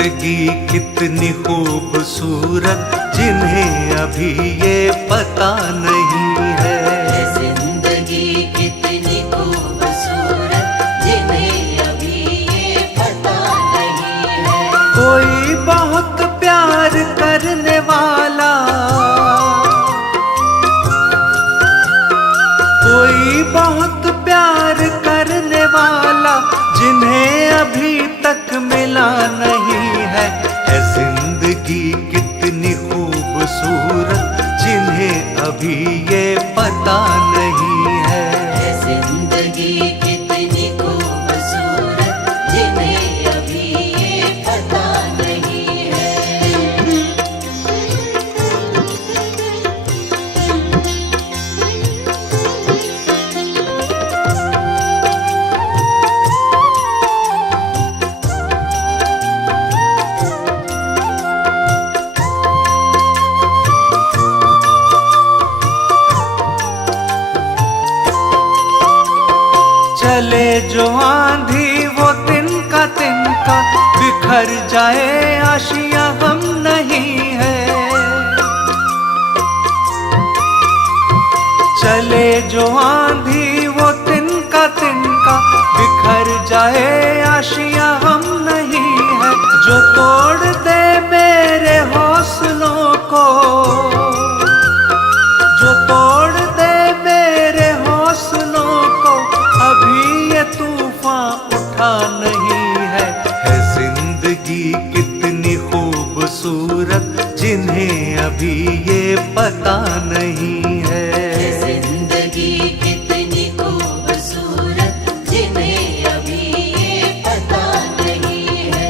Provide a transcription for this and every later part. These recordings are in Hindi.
जिंदगी कितनी खूबसूरत जिन्हें अभी ये पता नहीं है। जिंदगी कितनी खूबसूरत जिन्हें अभी ये पता नहीं है। कोई बहुत प्यार करने वाला, कोई बहुत प्यार करने वाला जिन्हें अभी तक मिला नहीं है। जिंदगी कितनी खूबसूरत जिन्हें अभी ये पता नहीं है। जिंदगी कितनी खूबसूरत जिन्हें अभी ये पता नहीं है। चले जो आंधी वो तिनका तिनका, बिखर जाए आशियां हम नहीं है। चले जो आंधी वो तिनका तिनका, बिखर जाए आशियां हम नहीं है। जो तोड़ दे मेरे हौसलों को, जो तोड़ दे मेरे हौसलों को, अभी ये तूफान उठा नहीं है। जिंदगी कितनी खूबसूरत जिन्हें अभी ये पता नहीं है। जिंदगी कितनी खूबसूरत जिन्हें अभी ये पता नहीं है।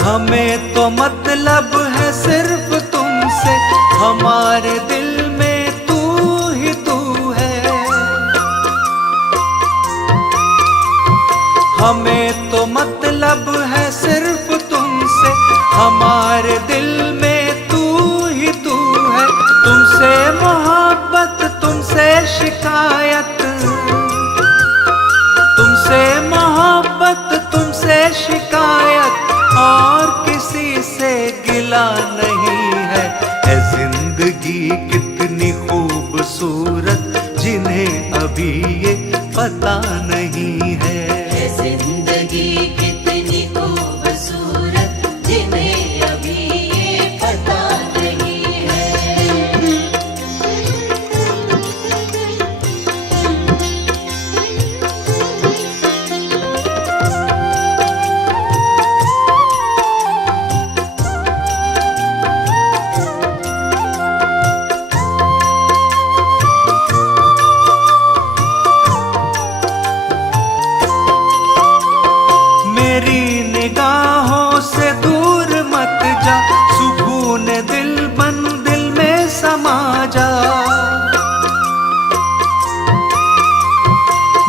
हमें तो मतलब है सिर्फ तुमसे, हमारे दिल में तू ही तू है। हमें तो मतलब है सिर्फ तुमसे, हमारे दिल में तू ही तू है। तुमसे मोहब्बत, तुमसे शिकायत, तुमसे मोहब्बत, तुमसे शिकायत, और किसी से गिला नहीं है। जिंदगी कितनी खूबसूरत जिन्हें अभी ये पता नहीं है। जिंदगी कितनी खूबसूरत जिन्हें अभी ये पता नहीं है। मेरी निगाहों से दूर मत जा, सुकून दिल बन दिल में समा जा।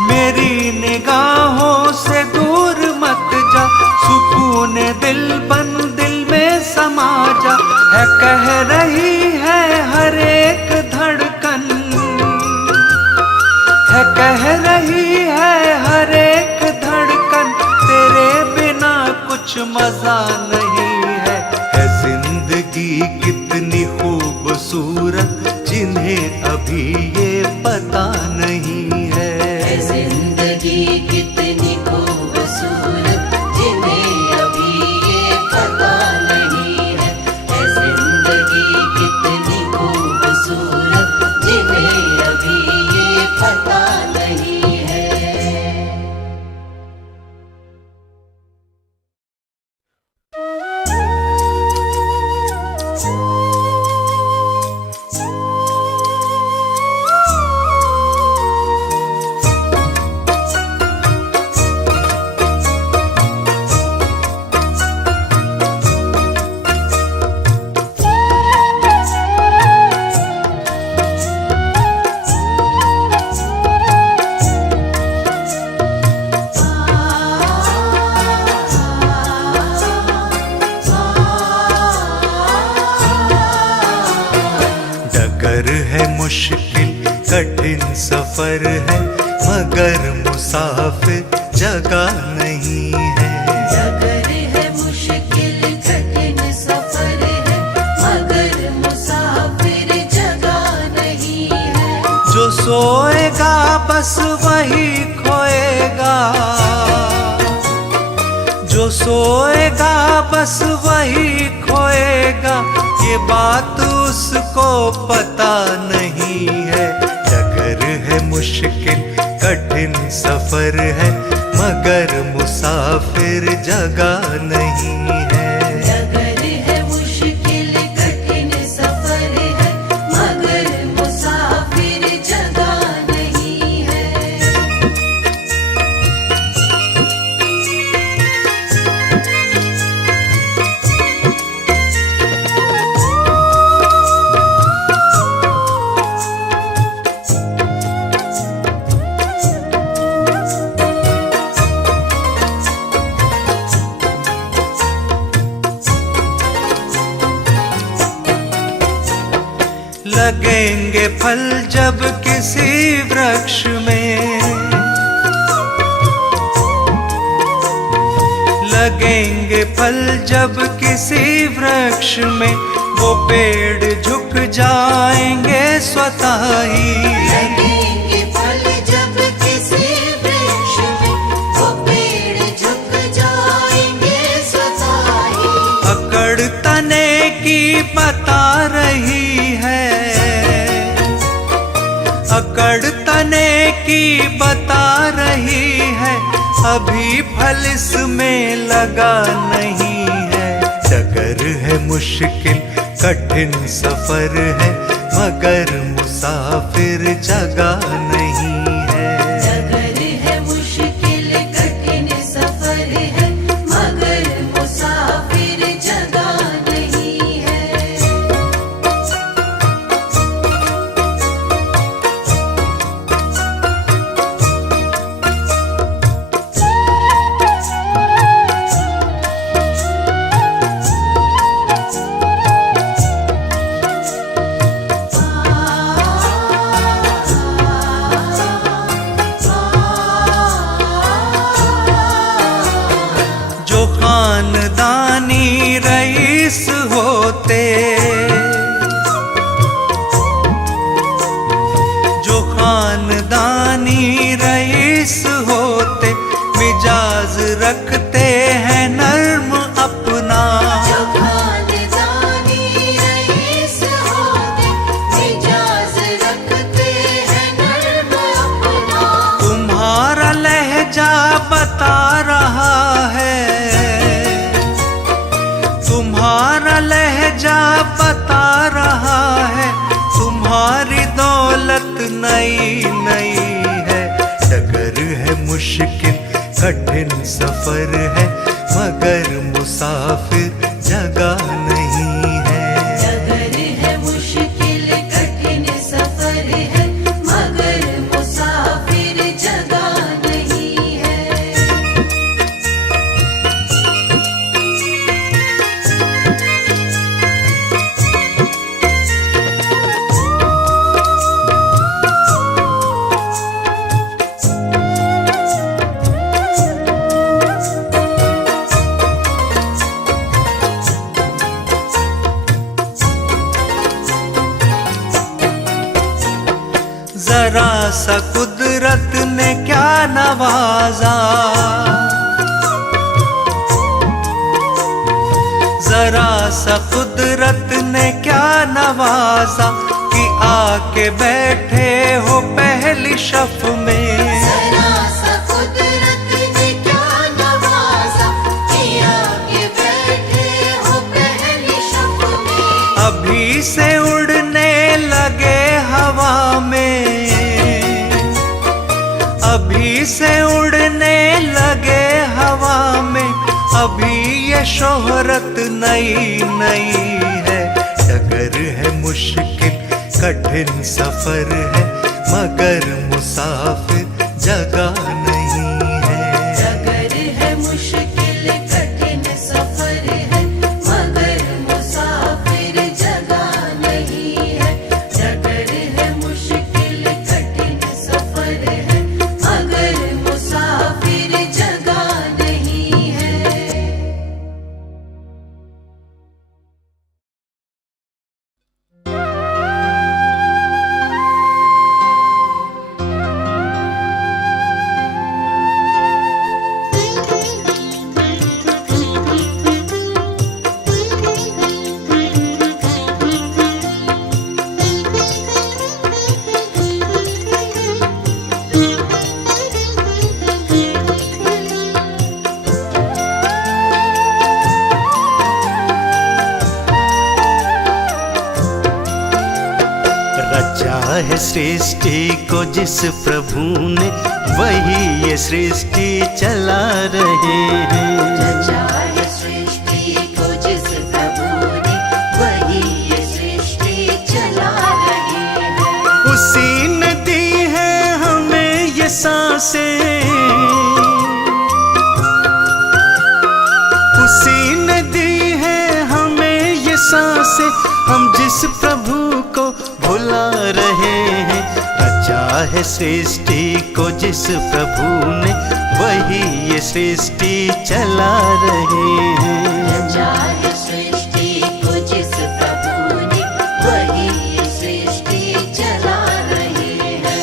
मेरी निगाहों से दूर मत जा, सुकून दिल बन दिल में समा जा। है कह रही है हर एक धड़कन, है कह रही है हर एक धड़कन, तेरे बिना कुछ मजा नहीं है। जिंदगी कितनी खूबसूरत जिन्हें अभी ये पता नहीं है। जिंदगी कितनी खूबसूरत जिन्हें अभी ये पता नहीं है। जिंदगी कितनी खूबसूरत जिन्हें अभी ये पता नहीं है। डगर है मुश्किल कठिन सफर है, मगर मुसाफिर जगह नहीं है। डगर है मुश्किल कठिन सफर है, मगर मुसाफिर जगह नहीं है। जो सोएगा बस वही खोएगा, जो सोएगा बस वही खोएगा, ये बात उसको पता नहीं है। डगर है मुश्किल कठिन सफर है, मगर मुसाफिर जगह नहीं है। डगर है मुश्किल कठिन सफर है, मगर मुसाफिर जगह नहीं है। लगेंगे फल जब किसी वृक्ष में, लगेंगे फल जब किसी वृक्ष में, वो पेड़ झुक जाएंगे स्वतः ही। लगेंगे फल जब किसी वृक्ष में, वो पेड़ झुक जाएंगे स्वतः ही। अकड़ तने की बता रही है, अकड़ तने की बता रही है, अभी फल इसमें लगा नहीं है। डगर है मुश्किल कठिन सफर है, मगर मुसाफिर जगह नहीं है। डगर है मुश्किल कठिन सफर है, मगर मुसाफिर जगह नहीं है। जो खानदानी रईस होते, जो खानदानी रईस होते, मिजाज रखते हैं नर्म अपना। जो खानदानी रईस होते, मिजाज रखते हैं नर्म अपना। तुम्हारा लहजा बता रहा है, तुम्हारा लहजा बता रहा है, तुम्हारी दौलत नई नई है। डगर है मुश्किल कठिन सफर है, मगर मुसाफिर जगह नहीं है। डगर है मुश्किल कठिन सफर है, मगर मुसाफिर जगह नहीं है। जरा सा कुदरत ने क्या नवाजा, जरा सा कुदरत ने क्या नवाजा, कि आके बैठे हो पहली शफ में। जरा सा कुदरत ने क्या नवाजा, कि आके बैठे हो पहली शफ में। अभी से उड़ने लगे हवा में, अभी से उड़ने लगे हवा में, अभी ये शोहरत नई नई है। डगर है मुश्किल कठिन सफर है, मगर मुसाफिर जगह नहीं है। डगर है मुश्किल कठिन सफर है, मगर मुसाफिर जगह नहीं है। डगर रचा है सृष्टि को जिस प्रभु ने, वही ये सृष्टि चला रहे हैं। रचा है सृष्टि को जिस प्रभु ने, वही ये सृष्टि चला रहे हैं। उसी ने दी है हमें ये सांसें, उसी ने दी है हमें ये सांसें, हम जिस प्रभु को भुला रहे हैं। रचा है सृष्टि को जिस प्रभु ने, वही ये सृष्टि चला रहे हैं। रचा है सृष्टि को जिस प्रभु ने, वही ये सृष्टि चला रहे हैं।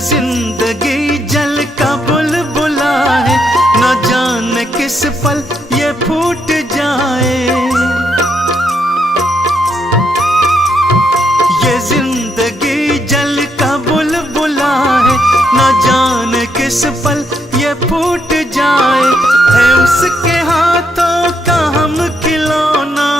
जिंदगी जल का बुलबुला है, न जाने किस पल ये फूट जाए। ये जिंदगी जल का बुलबुला है, न जाने किस पल ये फूट जाए। है उसके हाथों का हम खिलौना,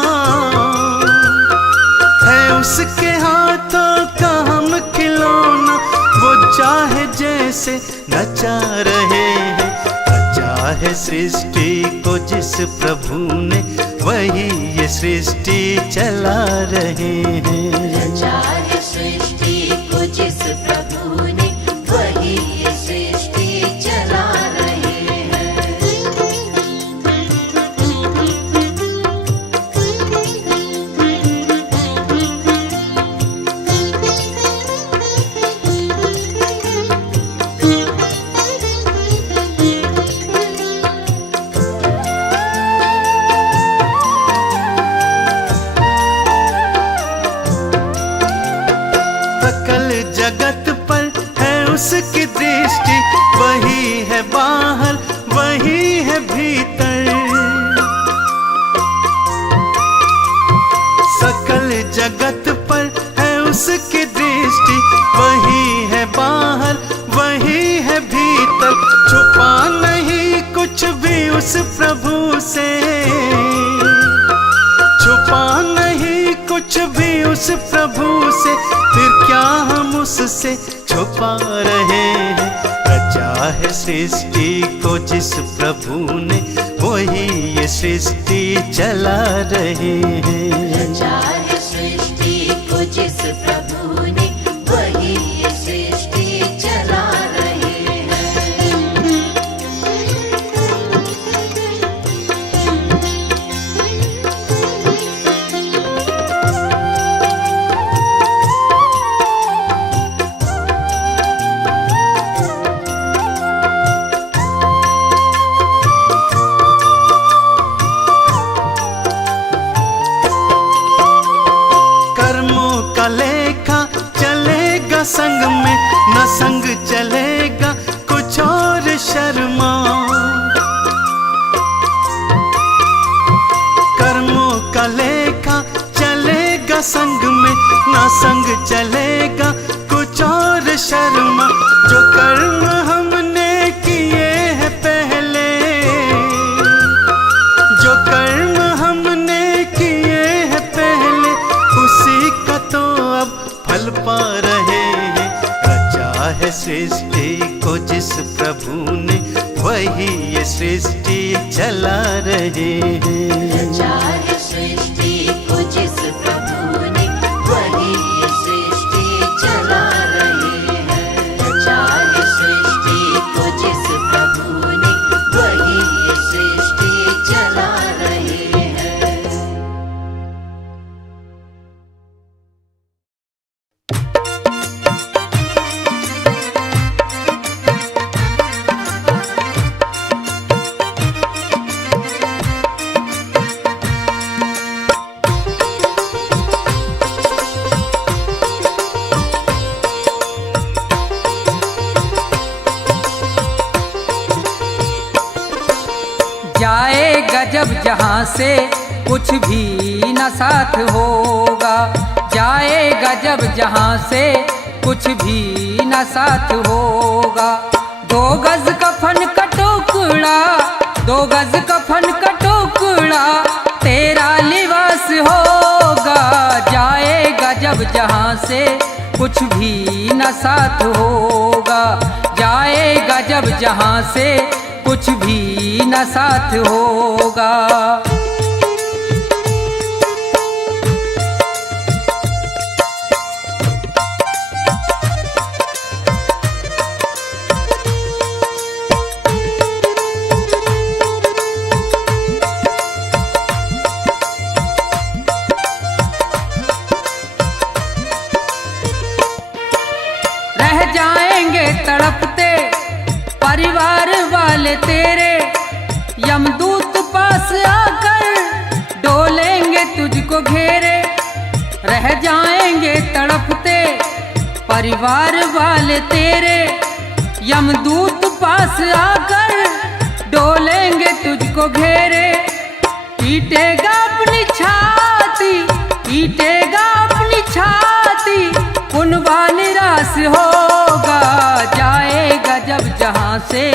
है उसके हाथों का हम खिलौना, वो चाहे जैसे नचा रहे हैं। रचा है सृष्टि को जिस प्रभु ने, वही ये सृष्टि चला रहे हैं। रचा है सृष्टि को जिस प्रभु ने, वही ये सृष्टि चला रहे हैं। सकल जगत पर है उसकी दृष्टि, वही है बाहर वही है भीतर। सकल जगत पर है उसकी दृष्टि, वही है बाहर वही है भीतर। छुपा नहीं कुछ भी उस प्रभु से, छुपा नहीं कुछ भी उस प्रभु से, फिर क्या हम उससे छुपा रहे हैं। रचा है सृष्टि को जिस प्रभु ने, वही ये सृष्टि चला रहे हैं। रचा है सृष्टि को जिस प्रभु ने, वही ये सृष्टि चला रहे हैं। कर्मों का लेखा चलेगा संग में, न संग चलेगा कुछ और शर्मा। कर्मों का लेखा चलेगा संग में, न संग चलेगा कुछ और शर्मा। जो कर्म हमने किए हैं पहले, जो कर्म हमने किए हैं पहले, उसी का तो अब फल पा रहे हैं। रचा है सृष्टि को जिस प्रभु ने, वही ये सृष्टि चला रहे हैं। रचा है सृष्टि को जिस प्रभु ने, वही ये सृष्टि चला रहे हैं। रचा है सृष्टि को जिस प्रभु ने, वही ये सृष्टि चला रहे हैं। जाएगा जब जहाँ से कुछ भी न साथ होगा, जाएगा जब जहाँ से कुछ भी न साथ होगा। 2 गज कफन का टुकड़ा, 2 गज कफन का टुकड़ा तेरा लिबास होगा, जाएगा जब जहाँ से कुछ भी न साथ होगा, जाएगा जब जहाँ से कुछ भी न साथ होगा। रह जाएंगे तड़पते परिवार वाले तेरे, यमदूत पास आकर डोलेंगे तुझको घेरे। रह जाएंगे तड़पते परिवार वाले तेरे, यमदूत पास आकर डोलेंगे तुझको घेरे। पीटेगा अपनी छाती, पीटेगा अपनी छाती, कुनबा निराश होगा, जाएगा जब जहाँ से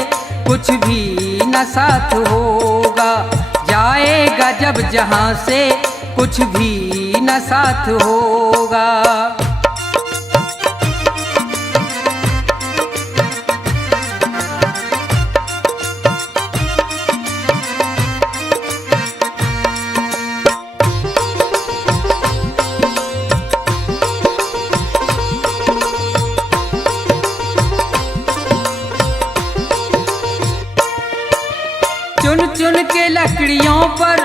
कुछ भी न साथ होगा, जाएगा जब जहाँ से कुछ भी न साथ होगा। चुन चुन के लकड़ियों पर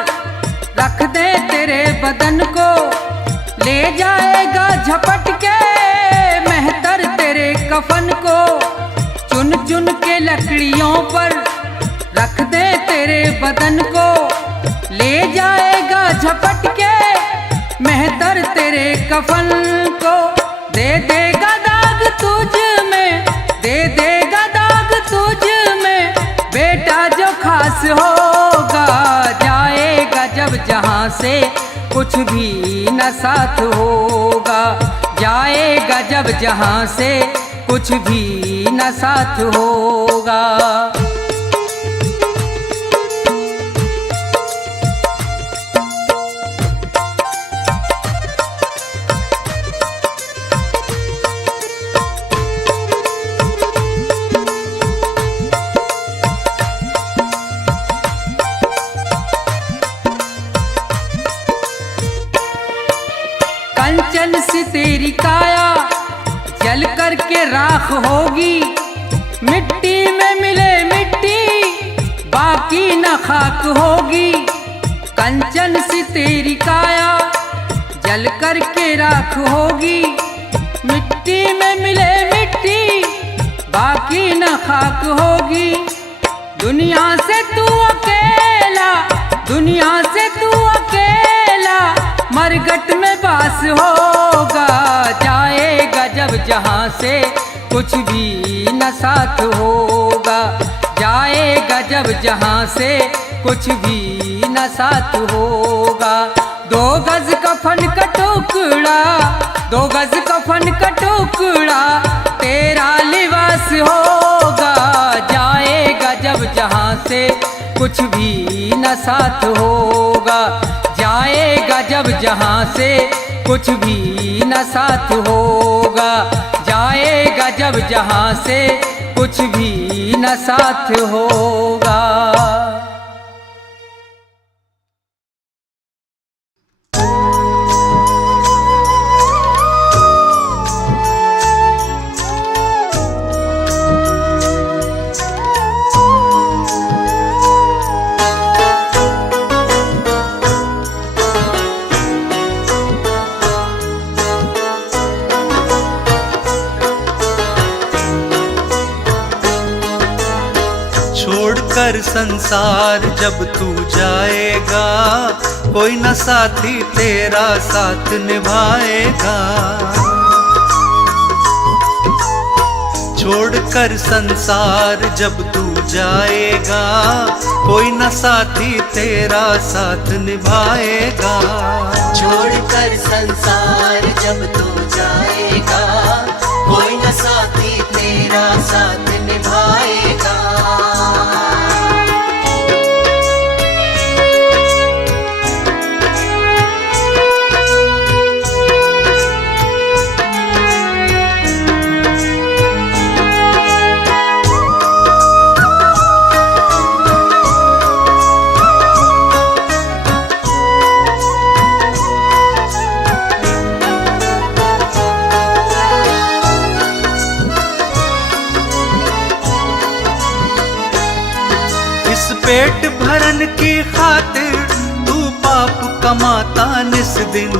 रख दे तेरे बदन को, ले जाएगा झपट के मेहतर तेरे कफन को। चुन चुन के लकड़ियों पर रख दे तेरे बदन को, ले जाएगा झपट के मेहतर तेरे कफन को। दे देगा दाग तुझ में, दे देगा दाग तुझ में, बेटा जो खास होगा, जाएगा जब जहाँ से कुछ भी न साथ होगा, जाएगा जब जहाँ से कुछ भी न साथ होगा। कंचन सी तेरी काया जल करके राख होगी, मिट्टी में मिले मिट्टी बाकी न खाक होगी। कंचन सी तेरी काया जल करके राख होगी, मिट्टी में मिले मिट्टी बाकी न खाक होगी। दुनिया से तू अकेला, दुनिया से तू अकेला मरगट में बास होगा, जाएगा जब जहाँ से कुछ भी न साथ होगा, जाएगा जब जहाँ से कुछ भी न साथ होगा। 2 गज कफन का टुकड़ा, 2 गज कफन का टुकड़ा तेरा लिबास होगा, जाएगा जब जहाँ से कुछ भी न साथ होगा, जाएगा जब जहाँ से कुछ भी न साथ होगा, जाएगा जब जहाँ से कुछ भी न साथ होगा। छोड़कर संसार जब तू जाएगा, कोई न साथी तेरा साथ निभाएगा। छोड़कर संसार जब तू जाएगा, कोई न साथी तेरा साथ निभाएगा। छोड़कर संसार जब तू जाएगा, कोई न साथी तेरा साथ निभाएगा। पेट भरन की खातिर तू पाप कमाता निस दिन।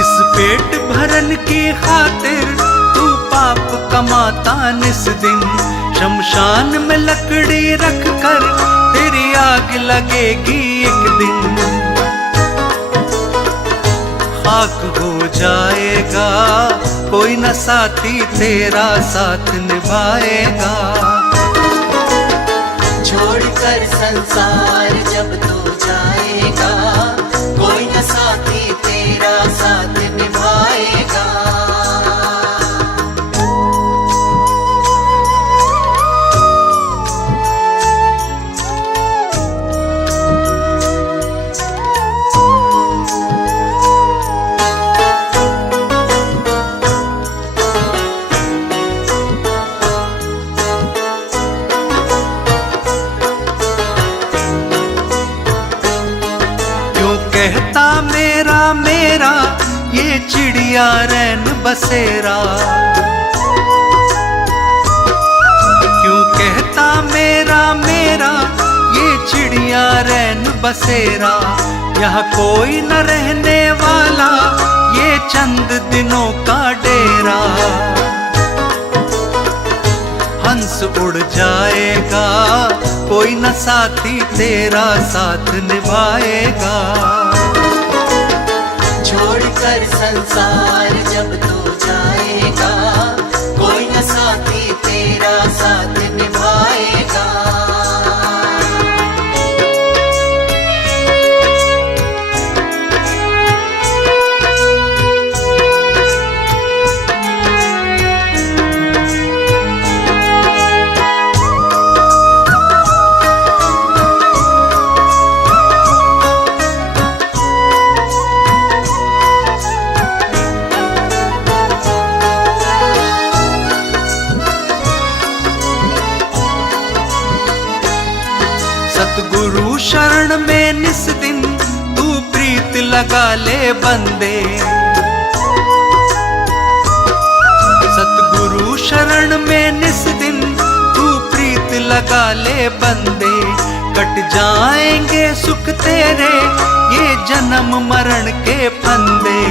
इस पेट भरन की खातिर तू पाप कमाता निस दिन। शमशान में लकड़ी रख कर तेरी आग लगेगी एक दिन। खाक हो जाएगा, कोई न साथी तेरा साथ निभाएगा। छोड़कर संसार जब तू जाएगा, कोई न साथी तेरा साथ निभाएगा। कहता मेरा मेरा ये चिड़िया रैन बसेरा। क्यों कहता मेरा मेरा ये चिड़िया रैन बसेरा। यहाँ कोई न रहने वाला, ये चंद दिनों का डेरा। हंस उड़ जाएगा, कोई न साथी तेरा साथ निभाएगा। छोड़कर संसार जब तू जाएगा, कोई न साथी तेरा साथ निभाएगा। सतगुरु शरण में निस दिन तू प्रीत लगा ले बंदे। सतगुरु शरण में निस दिन तू प्रीत लगा ले बंदे। कट जाएंगे सुख तेरे ये जन्म मरण के फंदे।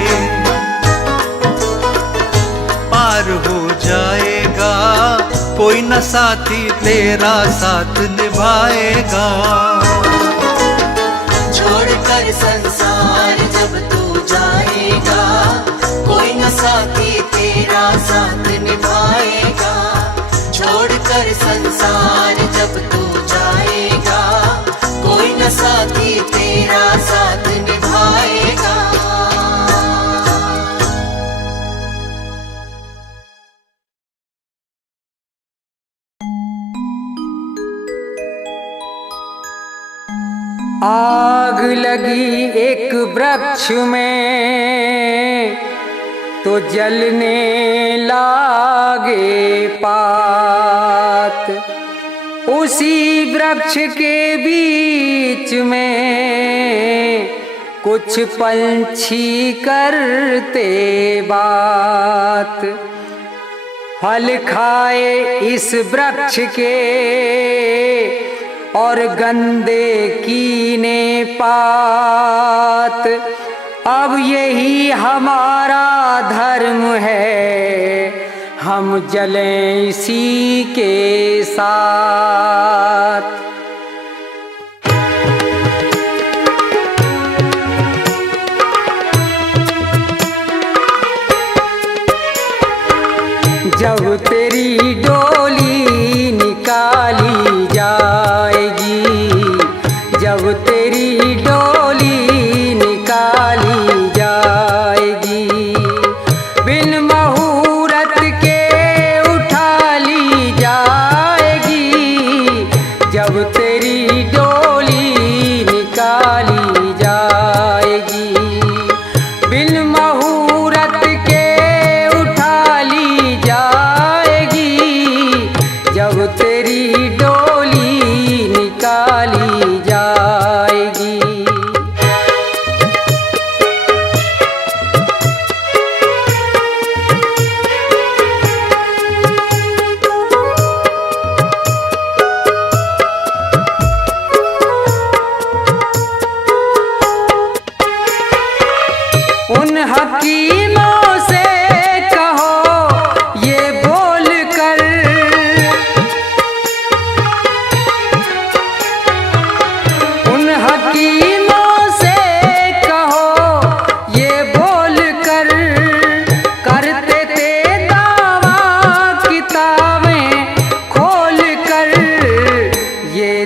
पार हो जाएगा, कोई न साथी तेरा साथ निभाएगा। छोड़कर संसार जब तू जाएगा, कोई न साथी तेरा साथ निभाएगा। छोड़कर संसार जब तू जाएगा, कोई न साथी तेरा साथ निभाएगा। आग लगी एक वृक्ष में तो जलने लागे पात। उसी वृक्ष के बीच में कुछ पंछी करते बात। फल खाए इस वृक्ष के और गंदे कीने पात। अब यही हमारा धर्म है, हम जलें इसी के साथ। जब तेरी डोली निकाल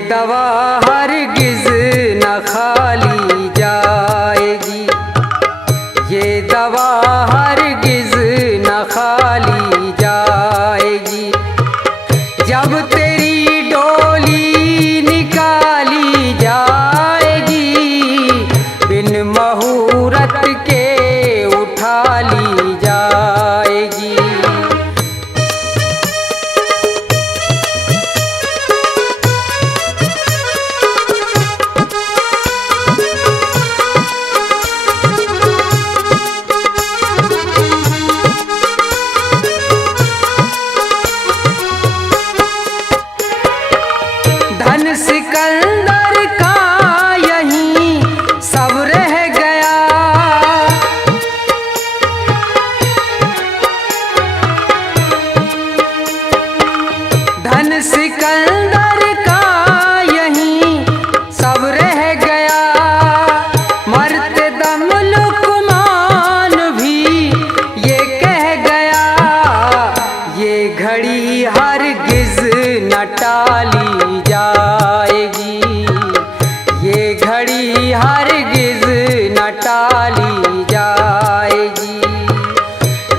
दवा हरगिज न खाली जाएगी, ये दवा हरगिज न खाली जाएगी। जब तेरी डोली निकाली जाएगी, बिन मुहूर्त के उठा ली जाएगी। धन सिकंदर का यहीं सब रह गया, धन सिकंदर का यहीं सब रह गया। मरते दम लुकमान भी ये कह गया, ये घड़ी हरगिज न टाली जाएगी, ये घड़ी हरगिज न टाली जाएगी।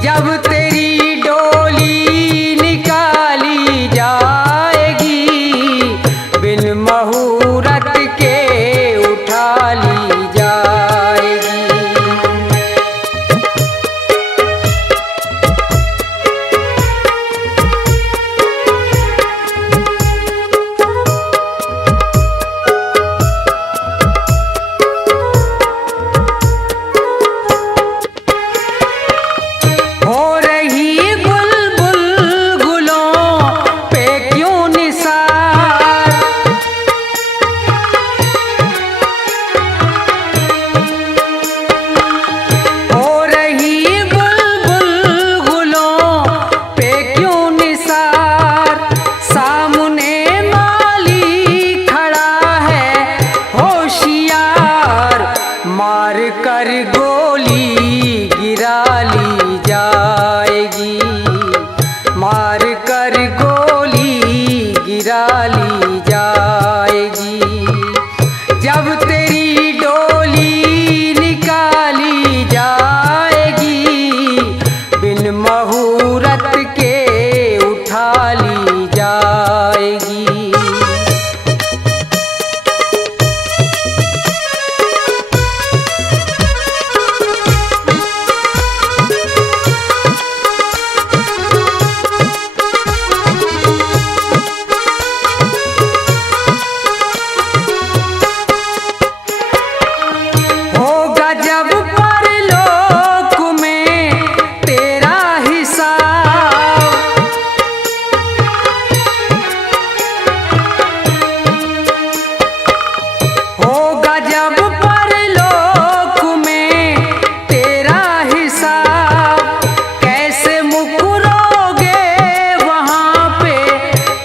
जब तेरी डोली निकाली जाएगी, बिन मुहूर्त के उठा ली जाएगी। हो रही बुलबुल गुलों पे क्यों निसार, हो रही बुलबुल गुलों पे क्यों निसार। सामने माली खड़ा है होशियार, मार कर गोली गिरा ली जाएगी, मार कर गोली गिरा ली जाएगी। जब तेरी डोली निकाली जाएगी, बिन मुहूर्त के उठा ली जाएगी। होगा जब परलोक में तेरा हिसाब, होगा जब परलोक में तेरा हिसाब। कैसे मुकरोगे वहाँ पे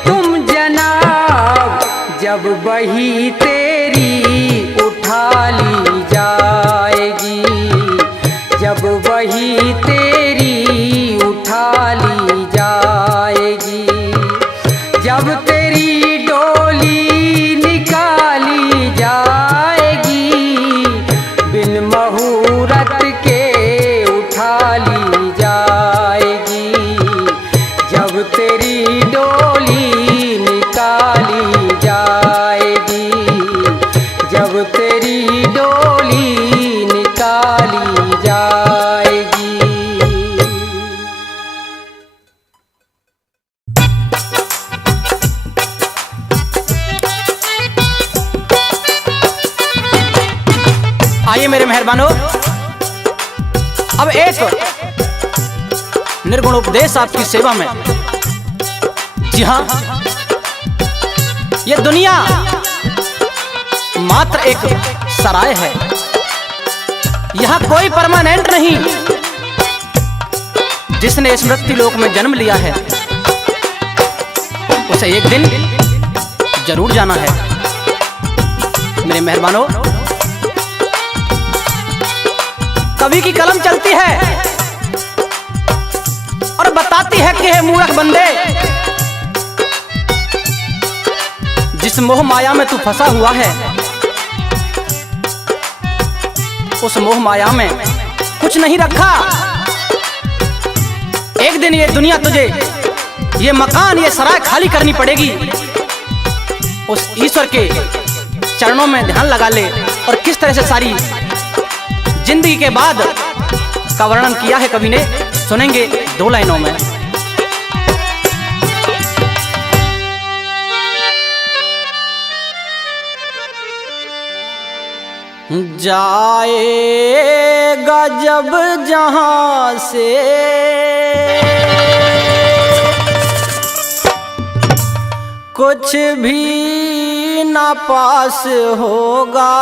तुम जनाब, जब वही तेरी उठा ली जाएगी, जब वही तेरी उठा ली जाएगी। जब तेरी डोली निकाली जाएगी, बिन मुहूर्त के उठा ली जाएगी। जब तेरी डोली निकाली जाएगी, जब तेरी डोली निकाली जाएगी। आइए मेरे मेहरबानों, अब एक निर्गुण उपदेश आपकी सेवा में। जी हाँ, ये दुनिया मात्र एक सराय है, यहाँ कोई परमानेंट नहीं। जिसने स्मृति लोक में जन्म लिया है, उसे एक दिन जरूर जाना है। मेरे मेहरबानों, कवि की कलम चलती है और बताती है कि हे मूर्ख बंदे, जिस मोह माया में तू फंसा हुआ है, उस मोह माया में कुछ नहीं रखा। एक दिन ये दुनिया तुझे, ये मकान, ये सराय खाली करनी पड़ेगी। उस ईश्वर के चरणों में ध्यान लगा ले। और किस तरह से सारी जिंदगी के बाद का वर्णन किया है कवि ने, सुनेंगे 2 लाइनों में। जाएगा जब जहां से कुछ भी ना पास होगा,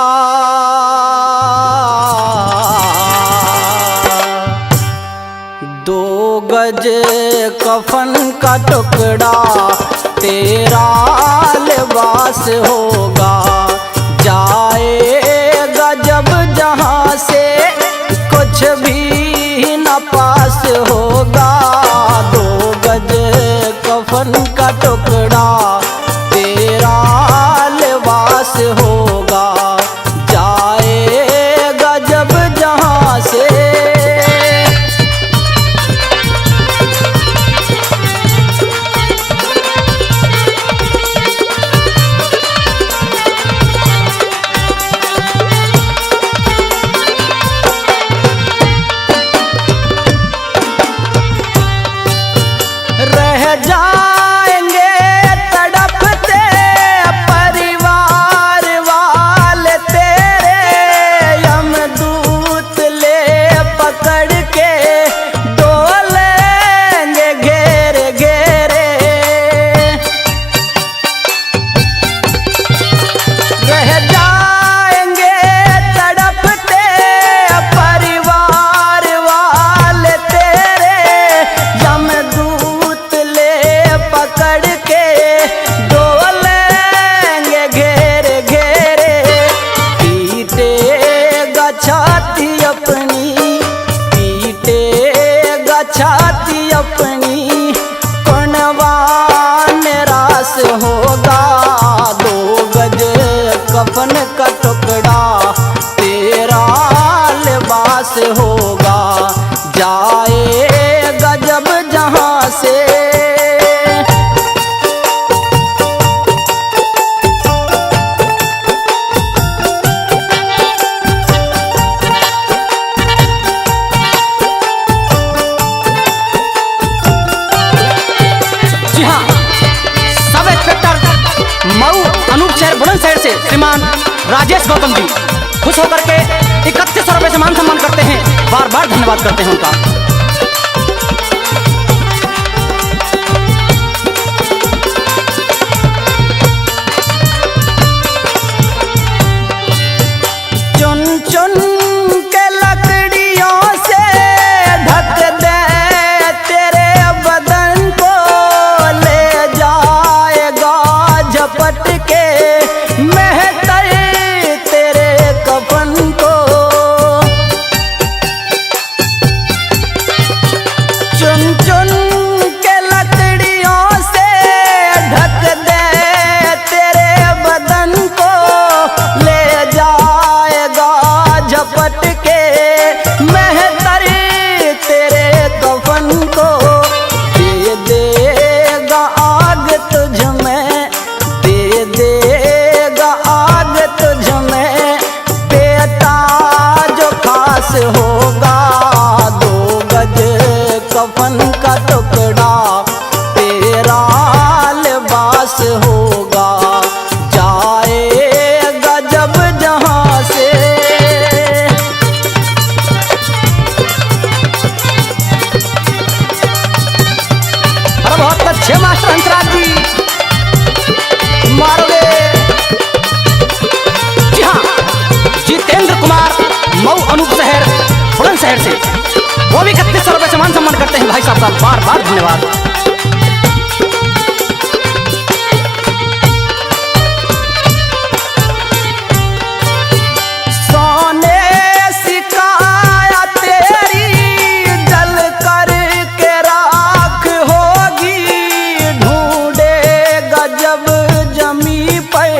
दो गज कफन का टुकड़ा तेरा लिबास होगा। जाएगा जब जहां से कुछ भी न पास होगा, 2 गज कफन का टुकड़ा तेरा लिबास होगा। जाएगा जब जहां से। जाएंगे तड़पते परिवार वाले तेरे, यमदूत ले पकड़ के डोलेंगे घेरे घेरे। रह जाएंगे तड़पते परिवार वाले तेरे, यमदूत पकड़ के डोलेंगे घेरे घेरे। पीटेगा छाती अपनी, पीटेगा छाती अपनी, कौनवा निराश होगा। 2 गज कफन का टुकड़ा तेरा लिबास होगा। जाएगा जब जहां से। मऊ अनूप शहर बुलंदशहर से श्रीमान राजेश गौतम जी खुश होकर के 3100 रुपये से मान सम्मान करते हैं। बार बार धन्यवाद करते हैं उनका। चुन चुन के लकड़ियों से ढक दे तेरे बदन को, ले जाएगा झपट के मेहतर तेरे कफन को। चुन चुन के लकड़ियों से ढक दे तेरे बदन को, ले जाएगा झपट के मेहतर तेरे कफन को। दे देगा आग तुझ में, दे देगा आग तुझ में, बेटा जो खास होगा। 2 गज कफन का टुकड़ा तेरा लिबास होगा। जाएगा जब जहां से। अरे बहुत अच्छे मास्टर हंसराज जी, मारोगे। जी हाँ, जितेंद्र कुमार मऊ अनूप शहर बुलंदशहर से, वो भी 3100 रुपये से मान सम्मान करते हैं भाई साहब का। बार बार धन्यवाद। सोने सिकाया तेरी जल कर के राख होगी, ढूंढेगा जब जमी पर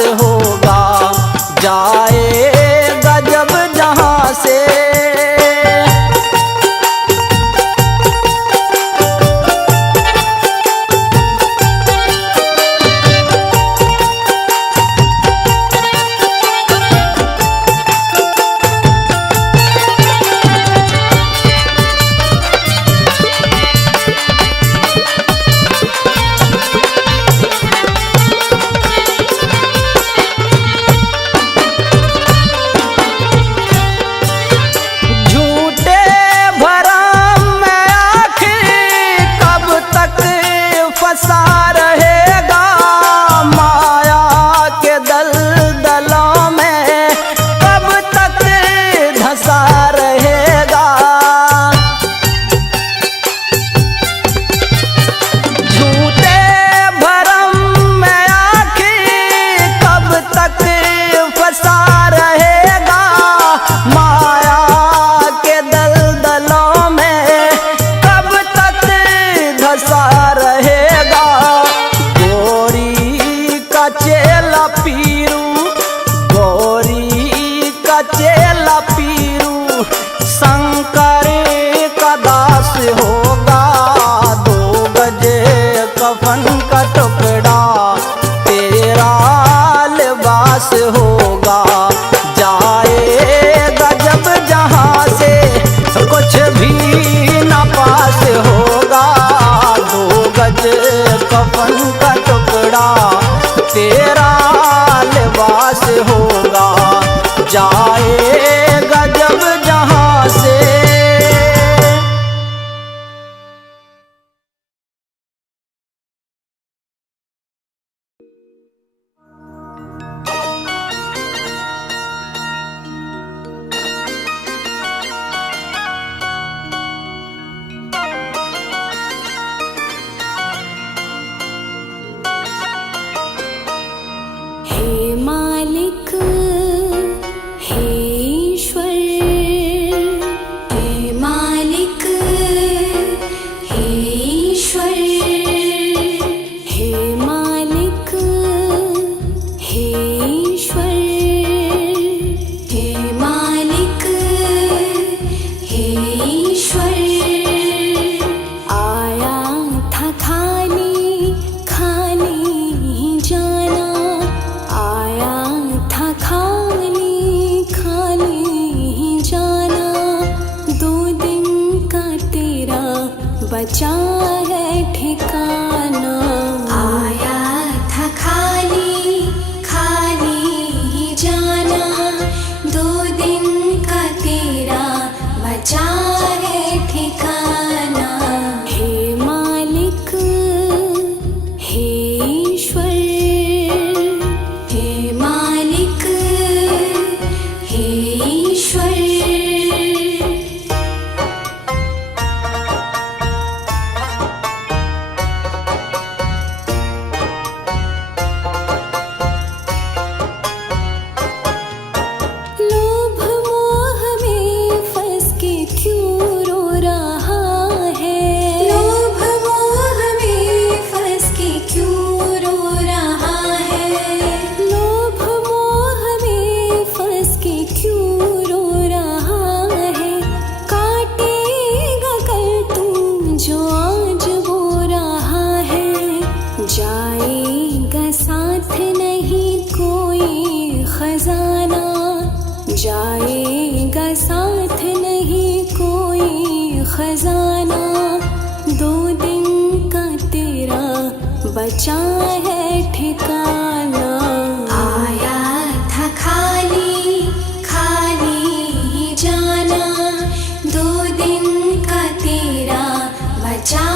होगा, जाएगा जब जहाँ से। फंसा रहेगा माया के दलदलों में, कब तक धंसा रहेगा। झूठे भरम में आखिर कब तक फंसा रहेगा माया के दलदलों में, कब तक धंसा रहेगा। गोरी का चेला पीरू, गोरी का चेला पीरू, शंकर का दास होगा। 2 गज कफन का टुकड़ा तेरा लिबास होगा, जाएगा जब जहाँ से कुछ भी ना पास होगा। 2 गज कफन का टुकड़ा तेरा लिबास होगा, जाएगा जब जहाँ से। हे मालिक, हे ईश्वर, हे मालिक, हे ईश्वर, हे मालिक, हे ईश्वर, हे मालिक, हे ईश्वर। आया था खाली खाली ही जाना, आया था खाली खाली ही जाना। 2 दिन का तेरा बचा है ठिकाना। आया था खाली खाली ही जाना, 2 दिन का तेरा बचा है ठिकाना। हे मालिक, हे ईश्वर, हे मालिक, हे ईश्वर। लोभ मोह में फंस के क्यों रो रहा है? लोभ मोह में फंस के क्यों रो रहा है? लोभ मोह में फंस के क्यों रो रहा है? काटेगा कल तू जो आज बो रहा है। जाएगा साथ नहीं कोई खजाना, जाएगा साथ नहीं कोई खजाना। 2 दिन का तेरा बचा है ठिकाना। आया था खाली खाली ही जाना, 2 दिन का तेरा बचा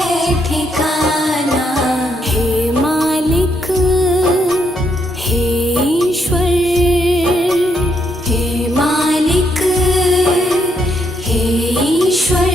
है ठिकाना। हे मालिक, हे ईश्वर, हे मालिक, हे ईश्वर।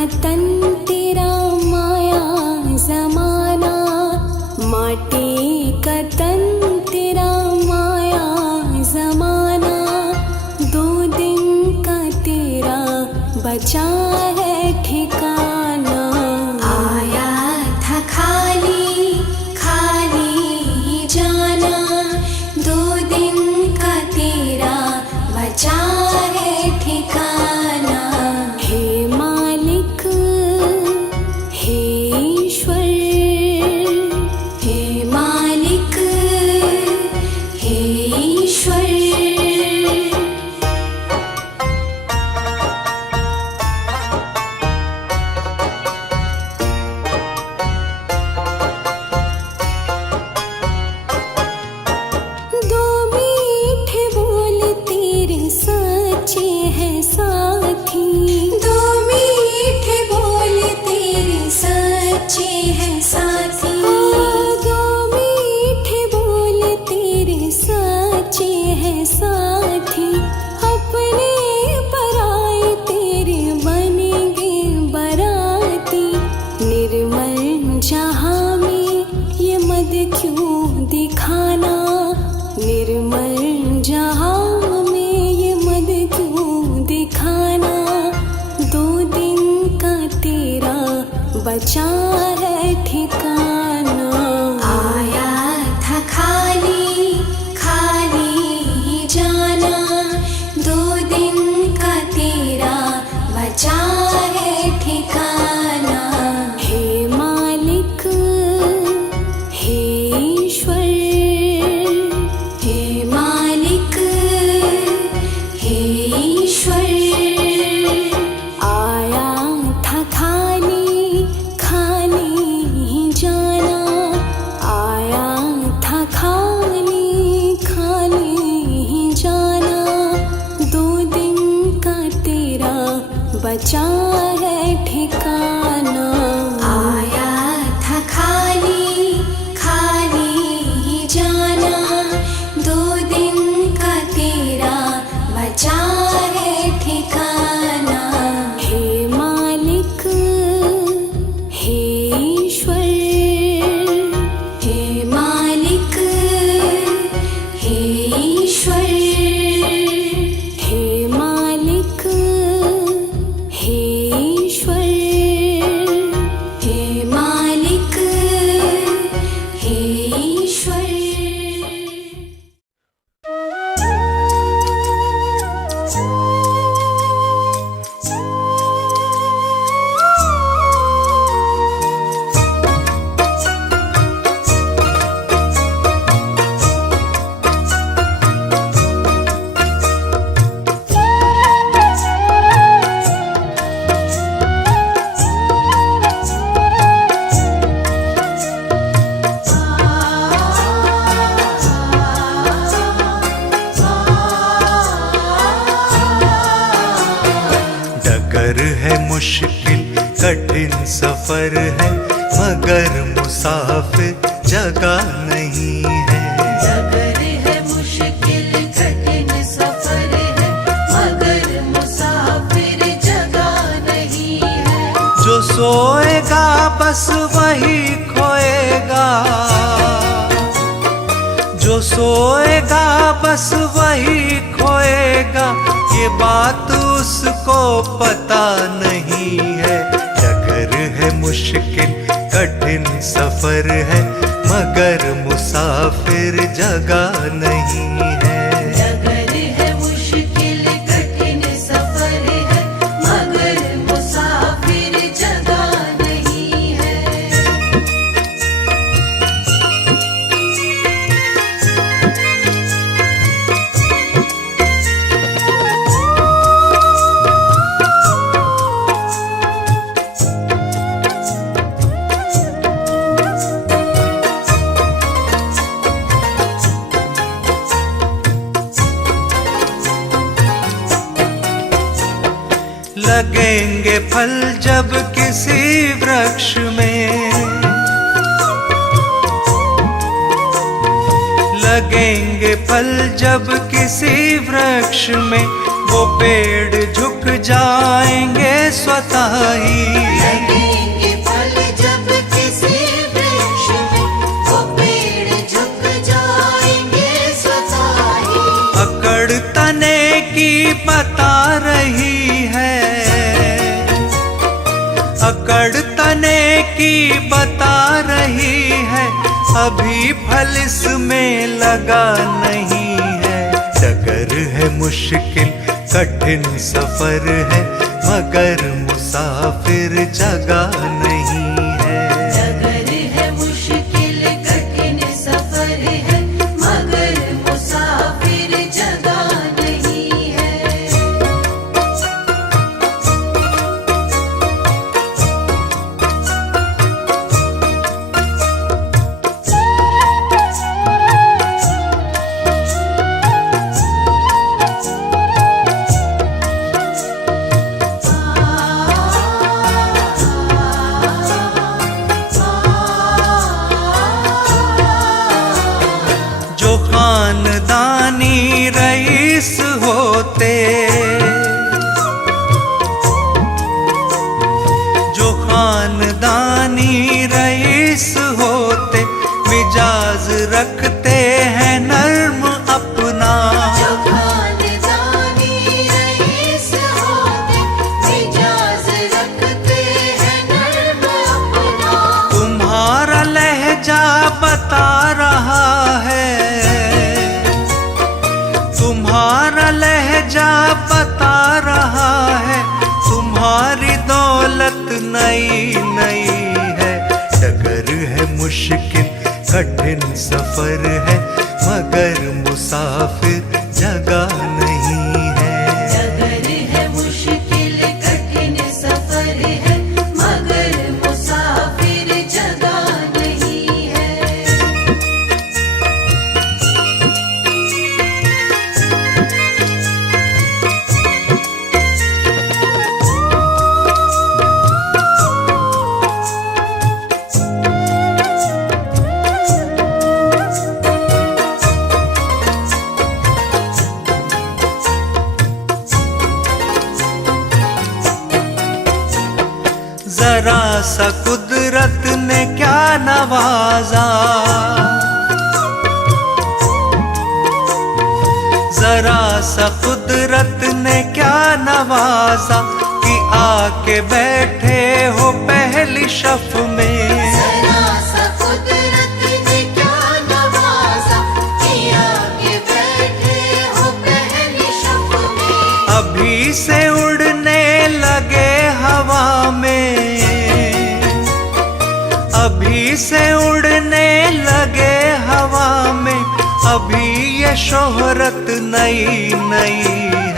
का तन तेरा माया जमाना, माटी का तन तेरा माया जमाना, 2 दिन का तेरा बचा है ठिकाना। आया था खाली खाली ही जाना, 2 दिन का तेरा बचा है ठिकाना। हे मालिक हे ईश्वर, हे मालिक हे ईश्वर। दो मीठे बोल तेरे सच्चे हैं साथी, 2 मीठे बोल तेरे सच्चे हैं साथी, 2 मीठे बोल तेरे सच्चे हैं साथी। अपने पराए तेरे बनेंगे बराती, निर्मल जहाँ में ये मद क्यों दिखाना, निर्मल जहाँ में ये मद क्यों दिखाना। 2 दिन का तेरा बचा है ठिकाना। आया था खाली खाली ही जाना, 2 दिन का तेरा बचा है ठिकाना। हे मालिक हे ईश्वर, हे मालिक हे ईश्वर। आया था खाली खाली ही जाना, आया था खाली खाली ही जाना, 2 दिन का तेरा बचा है ठिकाना। आया था खाली खाली ही जाना, 2 दिन का तेरा बचा है ठिकाना। हे मालिक हे ईश्वर, हे मालिक हे ईश्वर, हे मालिक हे ईश्वर, हे मालिक हे ईश्वर। डगर है मुश्किल कठिन सफर है, मगर मुसाफिर जगह नहीं है। डगर है मुश्किल कठिन सफर है, मगर मुसाफिर जगह नहीं है। जो सोएगा बस वही खोएगा, जो सोएगा बस वही खोएगा, ये बात उसको पता नहीं है। डगर है मुश्किल कठिन सफर है, मगर मुसाफिर जगह नहीं है। डगर है मुश्किल कठिन सफर है, मगर मुसाफिर जगह नहीं है। लगेंगे फल जब किसी वृक्ष में, लगेंगे फल जब किसी वृक्ष में, वो पेड़ झुक जाएंगे स्वतः ही। लगेंगे फल जब किसी वृक्ष में, वो पेड़ झुक जाएंगे स्वतः ही। अकड़ तने की बता रही है, अकड़ तने की बता रही है, अभी फल इसमें लगा नहीं है। डगर है मुश्किल कठिन सफर है, मगर मुसाफिर जगह नहीं है। डगर है मुश्किल कठिन सफर है, मगर मुसाफिर जगह नहीं है। जो खानदानी रईस होते, जो खानदानी रईस होते, मिजाज रखते हैं नर्म अपना। जो खानदानी रईस होते, मिजाज रखते हैं नर्म अपना। तुम्हारा लहजा बता रहा है, तुम्हारा लहजा बता रहा है, तुम्हारी दौलत नई नई है। डगर है मुश्किल कठिन सफर है, मगर मुसाफिर जगह नहीं है। डगर है मुश्किल कठिन सफर है, मगर मुसाफिर जगह नहीं है। जरा सा कुदरत ने क्या नवाजा, जरा सा कुदरत ने क्या नवाजा, कि आके बैठे हो पहली शफ में। जरा सा कुदरत ने क्या नवाजा, कि आगे बैठे हो पहली शफ में। अभी से उड़ने लगे हवा में, अभी से उड़ने लगे हवा में, अभी ये शोहरत नई नई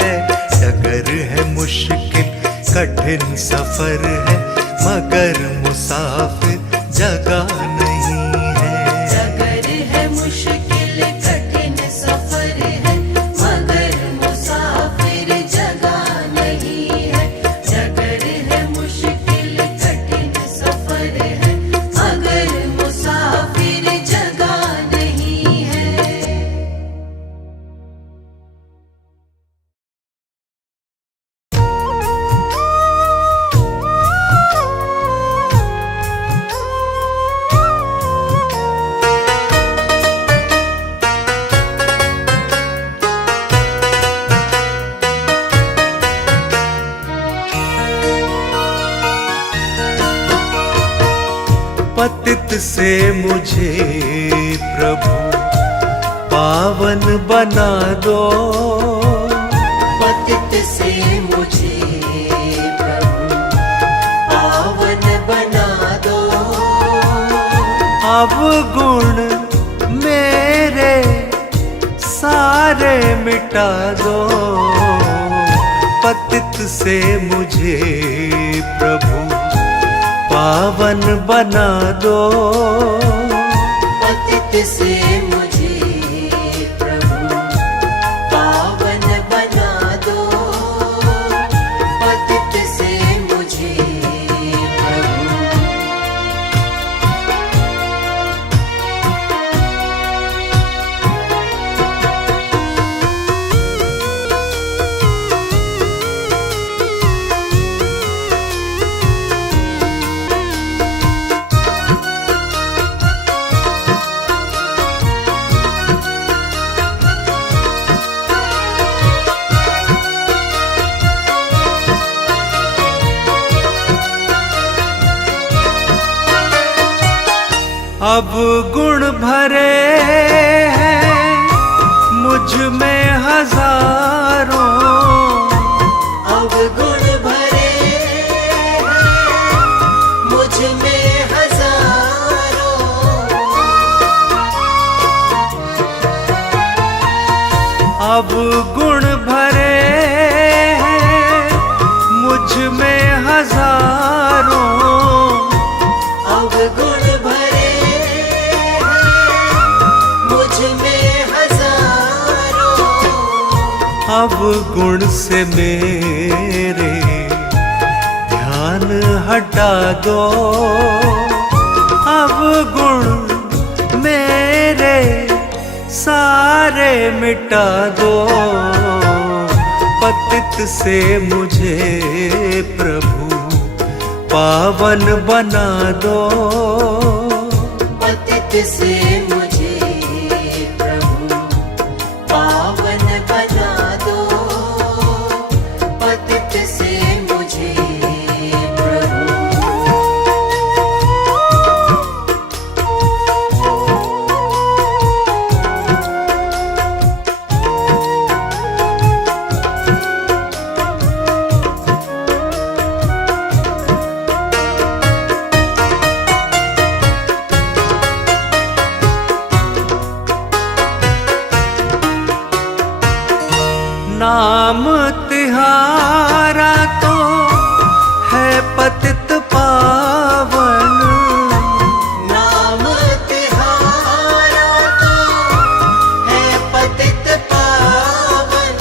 है। डगर है मुश्किल कठिन सफर है, मगर मुसाफिर जगह नहीं है। डगर है मुश्किल कठिन सफर है, मगर मुसाफिर जगह नहीं है। डगर है मुश्किल कठिन सफर है, मगर मुसाफिर जगह नहीं है। पतित से मुझे प्रभु पावन बना दो, पतित से मुझे प्रभु पावन बना दो। अब गुण मेरे सारे मिटा दो। पतित से मुझे प्रभु पावन बना दो, पतित से मुझे प्रभु पावन बना दो। पतित से मुझे प्रभु अब गुण भरे हैं मुझ में हजारों, अब गुण भरे हैं मुझ में हजारों। अब गुण भरे हैं मुझ में हजारों, अब गुण भरे हैं मुझ में हजारों। अब गुण से मेरे ध्यान हटा दो, अब गुण मेरे सारे मिटा दो। पतित से मुझे प्रभु पावन बना दो, पतित से मुझे प्रभु पावन बना दो, पतित से मुझे प्रभु। नाम तिहारा तो है पतित पावन, नाम तिहारा तो है पतित पावन।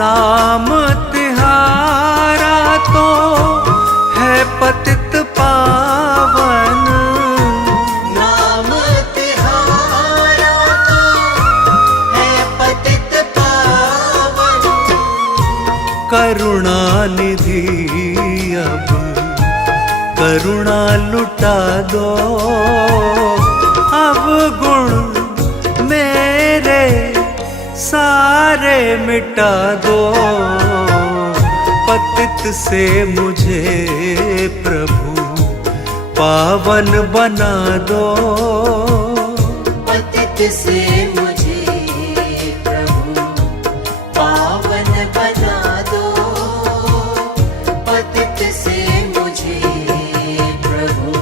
नाम तिहारा तो है पतित पावन, नाम तिहारा तो है पतित पावन। करुणा निधि अब करुणा लुटा दो, अब गुण मेरे सारे मिटा दो। पतित से मुझे प्रभु पावन बना दो, पतित से मुझे प्रभु पावन बना दो, पतित से मुझे प्रभु।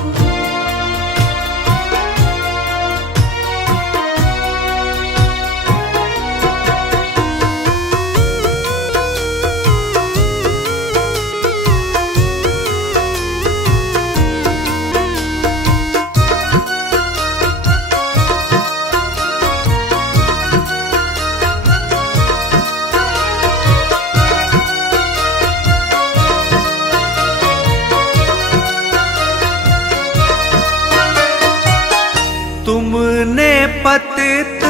तुमने पतित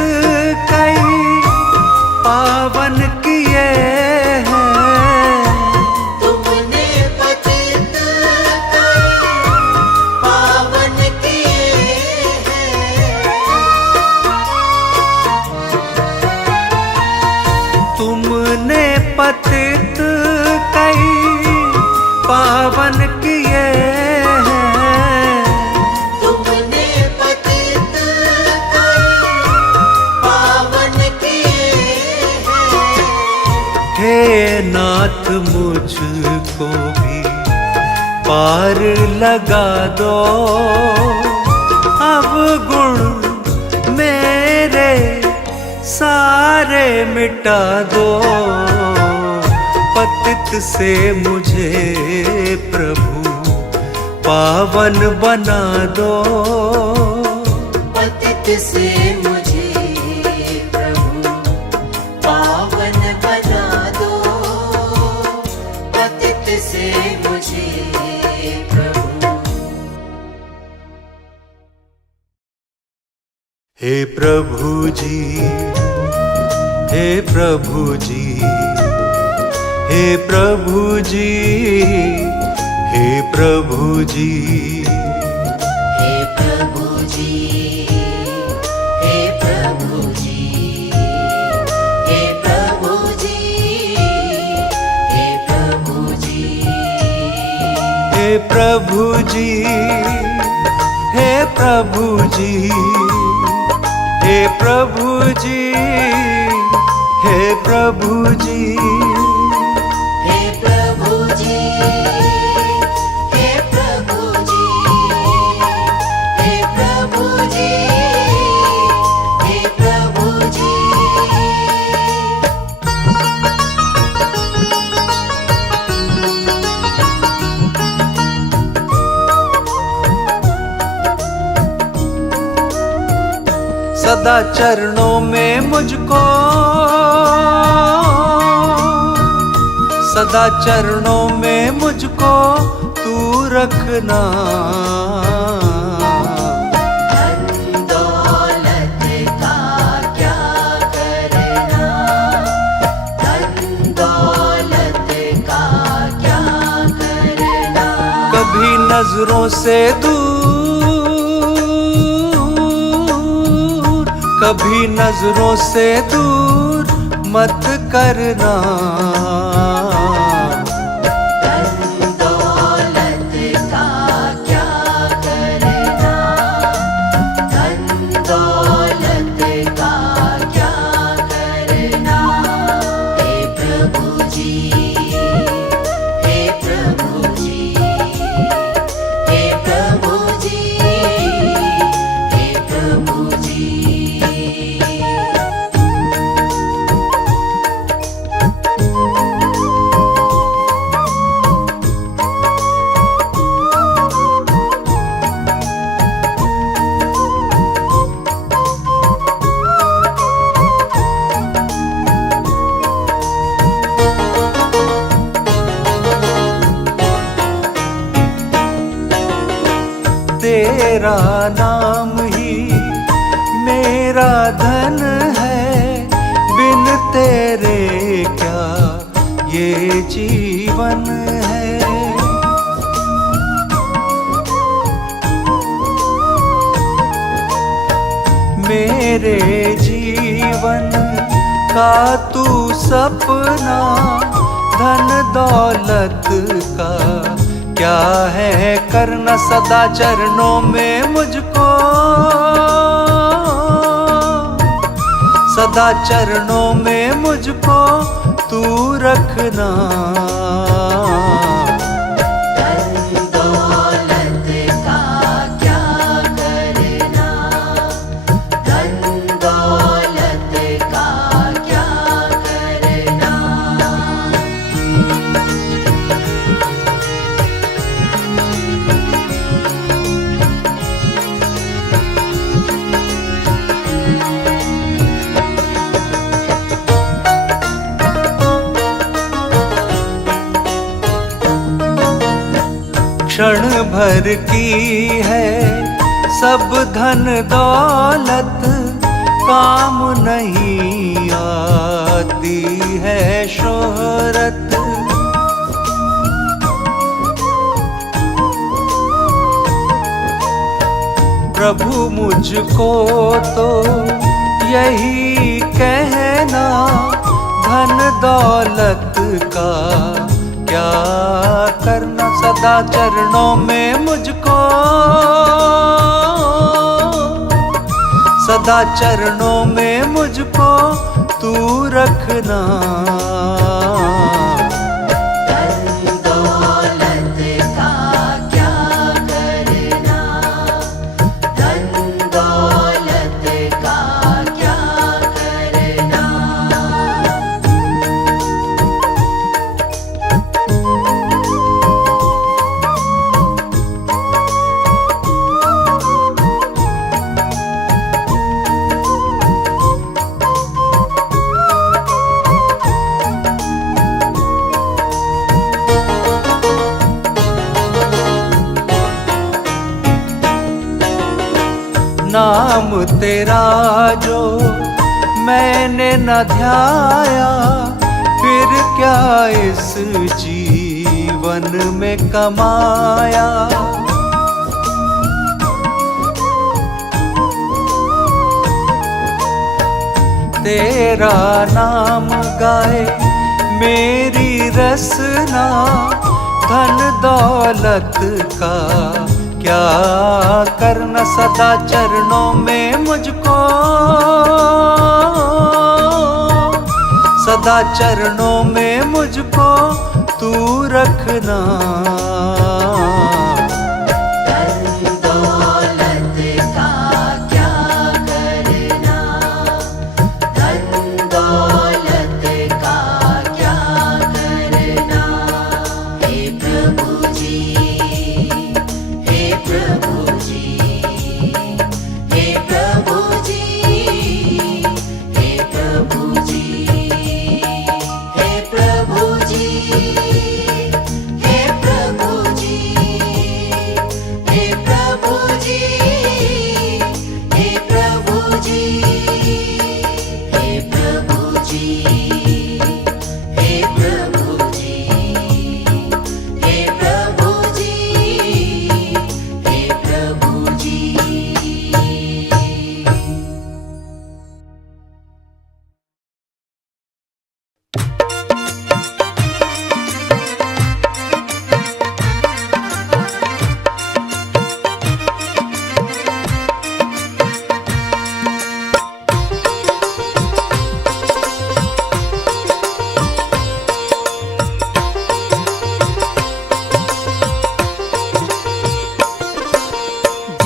कई पावन किए हैं, तुमने पतित कई पावन किए हैं। तुमने पतित कई पावन किए हैं। तुमने पतित कई पावन किए हैं। हे नाथ मुझको भी पार लगा दो, अब गुण मेरे सारे मिटा दो। पतित से मुझे प्रभु पावन बना दो, पतित से मुझे प्रभु पावन बना दो, पतित से मुझे प्रभु। हे प्रभु जी, हे प्रभु जी, हे प्रभु जी, हे प्रभु जी, हे प्रभु जी, हे प्रभु जी, हे प्रभु जी, हे प्रभु जी। प्रभु जी, हे प्रभु जी, हे प्रभु जी, हे प्रभु जी, हे प्रभु जी, हे प्रभु जी, हे प्रभु जी, हे प्रभु जी। सदा चरणों में मुझको, सदा चरणों में मुझको तू रखना। धन दौलत का क्या करना, धन दौलत का क्या करना। कभी नजरों से दूर, कभी नजरों से दूर मत करना। धन दौलत का क्या करना, धन दौलत का क्या करना। हे प्रभु जी, हे प्रभु जी, हे प्रभु जी, हे प्रभु जी। तेरा नाम ही मेरा धन है, बिन तेरे क्या ये जीवन है। मेरे जीवन का तू सपना, धन दौलत का क्या है करना। सदा चरणों में मुझको, सदा चरणों में मुझको तू रखना। धन दौलत का क्या करना, धन दौलत का क्या करना। क्षण भर की है सब धन दौलत, काम नहीं आती है शोहरत। प्रभु मुझको तो यही कहना, धन दौलत का क्या करना। सदा चरणों में मुझको, सदा चरणों में मुझको तू रखना। धन दौलत का क्या करना, धन दौलत का क्या करना। नाम तेरा जो मैंने न ध्याया, फिर क्या इस जीवन में कमाया। तेरा नाम गाए मेरी रसना, धन दौलत का क्या करना, सदा चरणों में मुझको, सदा चरणों में मुझको तू रखना।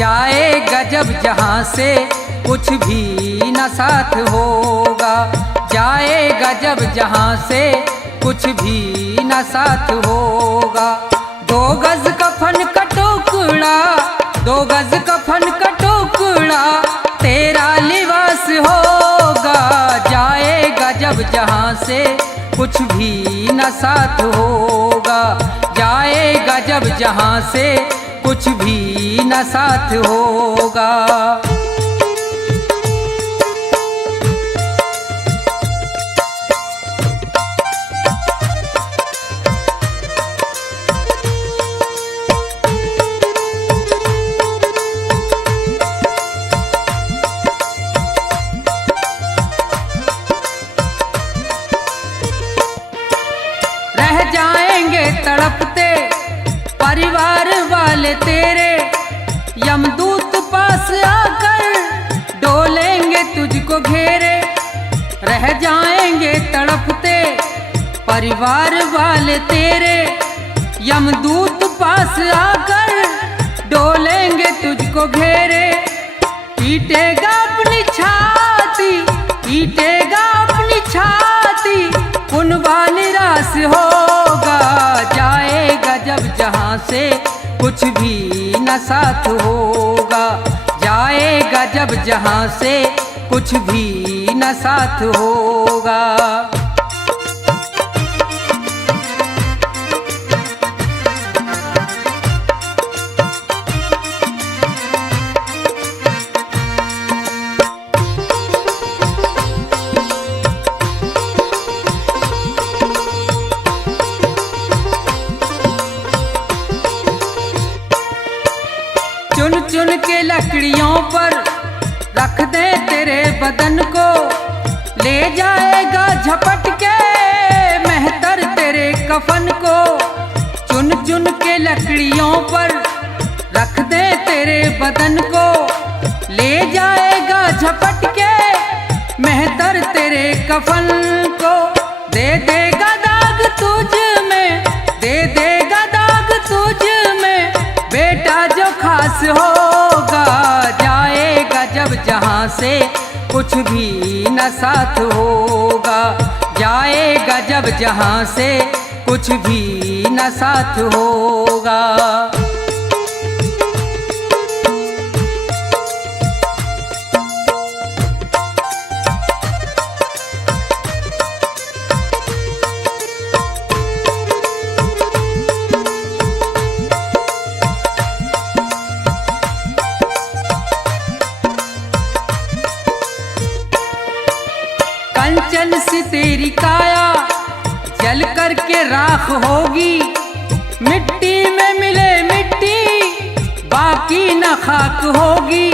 जाएगा जब जहाँ से कुछ भी न साथ होगा, जाएगा जब जहाँ से कुछ भी न साथ होगा। 2 गज कफन का टुकड़ा, 2 गज कफन का टुकड़ा तेरा लिबास होगा। जाएगा जब जहाँ से कुछ भी न साथ होगा, जाएगा जब जहाँ से कुछ भी न साथ होगा। रह जाएंगे तड़पते परिवार वाले तेरे, यमदूत पास आकर डोलेंगे तुझको घेरे। रह जाएंगे तड़पते परिवार वाले तेरे, यमदूत पास आकर डोलेंगे तुझको घेरे। पीटेगा अपनी छाती, पीटेगा अपनी छाती, कुनबा निराश होगा। जाएगा जब जहाँ से कुछ भी न साथ होगा, जाएगा जब जहाँ से कुछ भी न साथ होगा। चुन चुन के लकड़ियों पर रख दे तेरे बदन को, ले जाएगा झपट के मेहतर तेरे कफन को। चुन चुन के लकड़ियों पर रख दे तेरे बदन को, ले जाएगा झपट के मेहतर तेरे कफन को। दे देगा दाग तुझ में, दे देगा दाग तुझ में, बेटा जो खास होगा। जाएगा जब जहाँ से कुछ भी न साथ होगा, जाएगा जब जहाँ से कुछ भी न साथ होगा। कंचन सी तेरी काया जल करके राख होगी, मिट्टी में मिले मिट्टी बाकी न खाक होगी।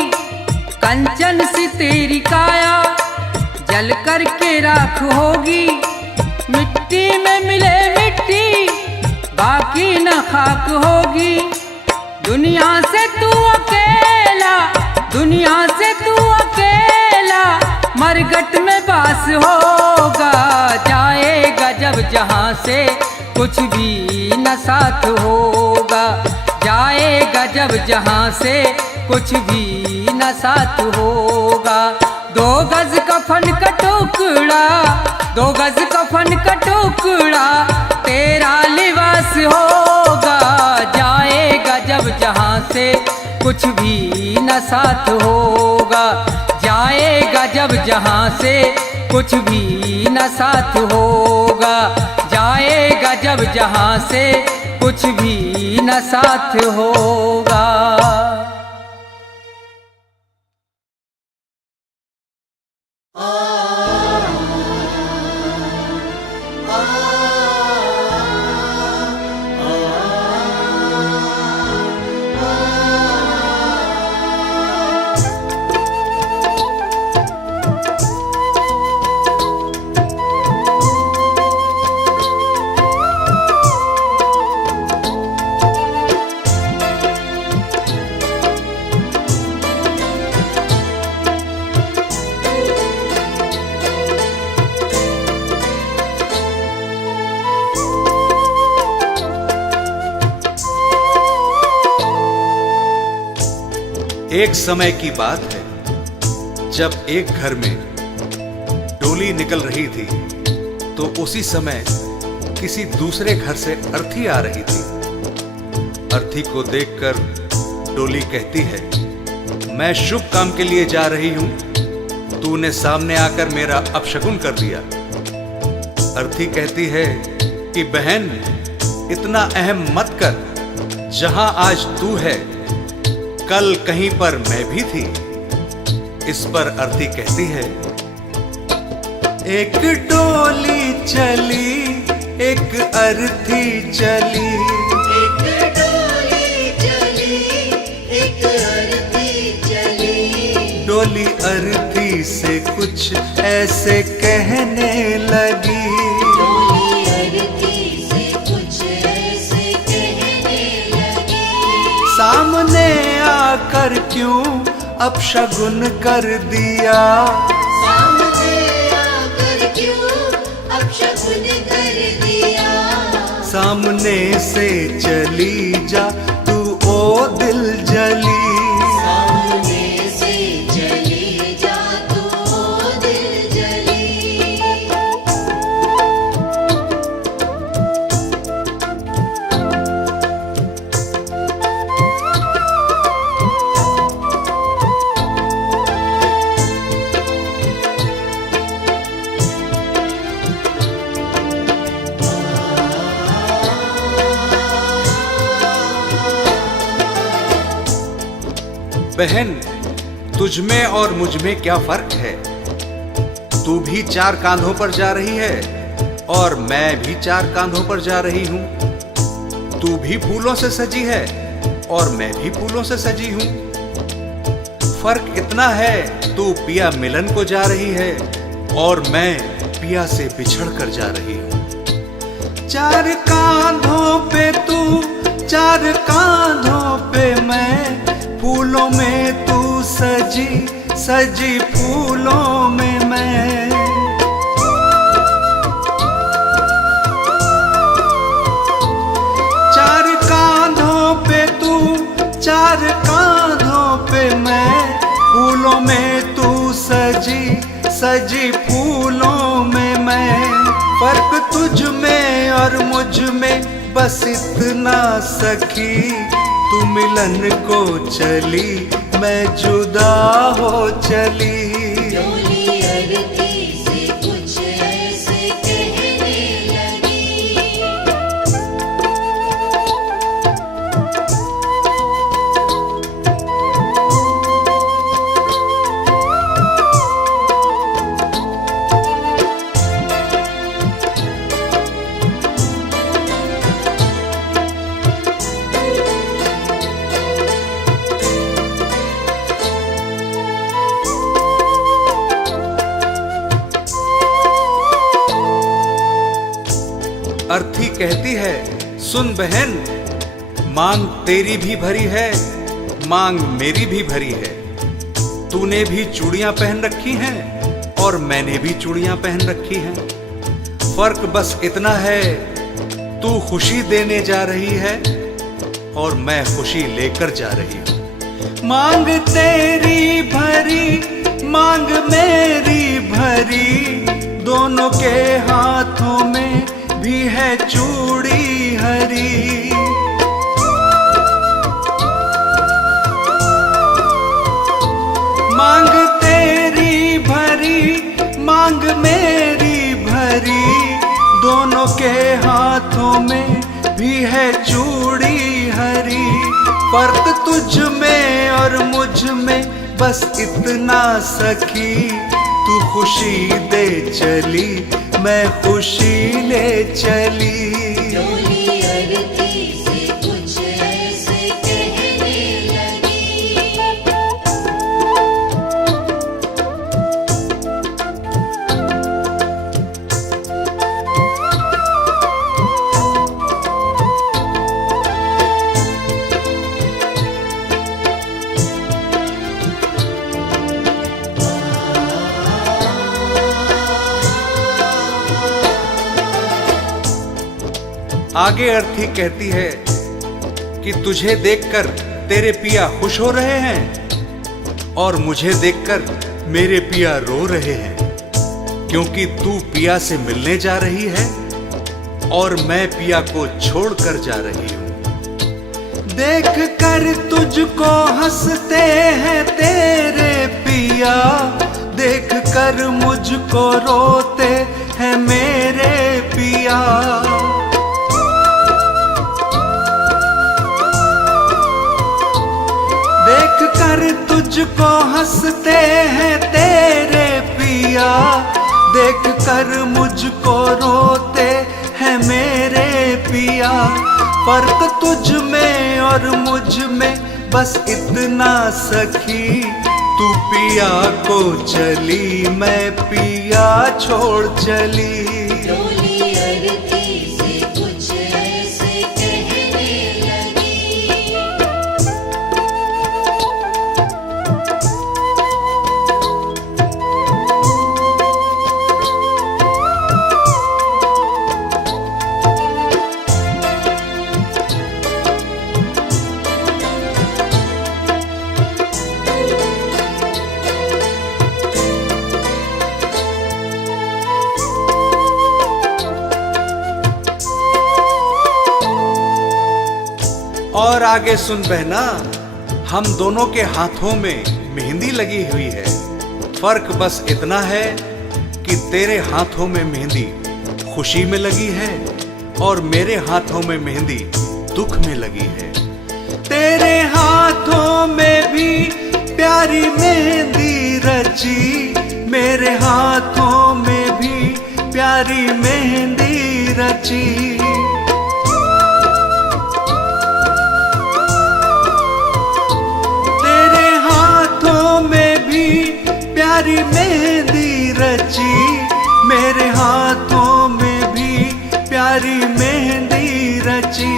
कंचन सी तेरी काया जल करके राख होगी, मिट्टी में मिले मिट्टी बाकी न खाक होगी। दुनिया से तू अकेला, दुनिया से तू अकेला, मरगट में बास होगा। जाएगा जब जहाँ से कुछ भी न साथ होगा। जाएगा जब जहाँ से कुछ भी न साथ होगा। 2 गज कफन का टुकड़ा, 2 गज कफन का टुकड़ा, तेरा लिबास होगा। जाएगा जब जहाँ से कुछ भी न साथ होगा। जाएगा जब जहाँ से कुछ भी न साथ होगा। जाएगा जब जहाँ से कुछ भी न साथ होगा। एक समय की बात है, जब एक घर में डोली निकल रही थी, तो उसी समय किसी दूसरे घर से अर्थी आ रही थी। अर्थी को देखकर डोली कहती है, मैं शुभ काम के लिए जा रही हूं, तूने सामने आकर मेरा अपशकुन कर दिया। अर्थी कहती है कि बहन, इतना अहम मत कर, जहां आज तू है कल कहीं पर मैं भी थी। इस पर अर्थी कहती है, एक डोली चली, एक अर्थी चली, एक डोली चली, एक अर्थी चली। डोली अर्थी से कुछ ऐसे कहने लगी, डोली अर्थी से कुछ ऐसे कहने लगी। सामने आकर क्यों अपशगुन कर दिया, सामने आकर क्यों अपशगुन कर दिया। सामने से चली जा तू ओ दिल जली, सामने से चली जा तू ओ दिल जली। बहन, तुझ में और मुझ में क्या फर्क है? तू भी 4 कांधों पर जा रही है और मैं भी 4 कांधों पर जा रही हूं। तू भी फूलों से सजी है और मैं भी फूलों से सजी हूं। फर्क इतना है, तू पिया मिलन को जा रही है और मैं पिया से बिछड़ कर जा रही हूं। 4 कांधों पे तू, 4 कांधों पे मैं, फूलों में तू सजी, सजी फूलों में मैं। 4 कांधों पे तू, 4 कांधों पे मैं, फूलों में तू सजी, सजी फूलों में मैं। फर्क तुझ में और मुझ में बस इतना सखी, तू मिलन को चली, मैं जुदा हो चली। डोली अर्थी से कुछ ऐसे कहने लगी। अर्थी कहती है, सुन बहन, मांग तेरी भी भरी है, मांग मेरी भी भरी है। तूने भी चूड़ियां पहन रखी हैं और मैंने भी चूड़ियां पहन रखी हैं। फर्क बस इतना है, तू खुशी देने जा रही है और मैं खुशी लेकर जा रही हूं। मांग तेरी भरी, मांग मेरी भरी, दोनों के हाथों में भी है चूड़ी हरी। मांग तेरी भरी, मांग मेरी भरी, दोनों के हाथों में भी है चूड़ी हरी। फर्क तुझ में और मुझ में बस इतना सखी, तू खुशी दे चली, मैं खुशी ले चली। डोली अरती से कुछ ऐसे कहने लगी। आगे अर्थी कहती है कि तुझे देखकर तेरे पिया खुश हो रहे हैं और मुझे देखकर मेरे पिया रो रहे हैं, क्योंकि तू पिया से मिलने जा रही है और मैं पिया को छोड़कर जा रही हूं। देख कर तुझको हंसते हैं तेरे पिया, देख कर मुझको रोते हैं मेरे पिया। देख कर तुझको हंसते हैं तेरे पिया, देख कर मुझको रोते हैं मेरे पिया। फर्क तुझ में और मुझ में बस इतना सखी, तू पिया को चली, मैं पिया छोड़ चली। डोली अरती से कुछ ऐसे कहने लगी। और आगे सुन बहना, हम दोनों के हाथों में मेहंदी लगी हुई है। फर्क बस इतना है कि तेरे हाथों में मेहंदी खुशी में लगी है और मेरे हाथों में मेहंदी दुख में लगी है। तेरे हाथों में भी प्यारी मेहंदी रची, मेरे हाथों में भी प्यारी मेहंदी रची। प्यारी मेहंदी रची, मेरे हाथों में भी प्यारी मेहंदी रची।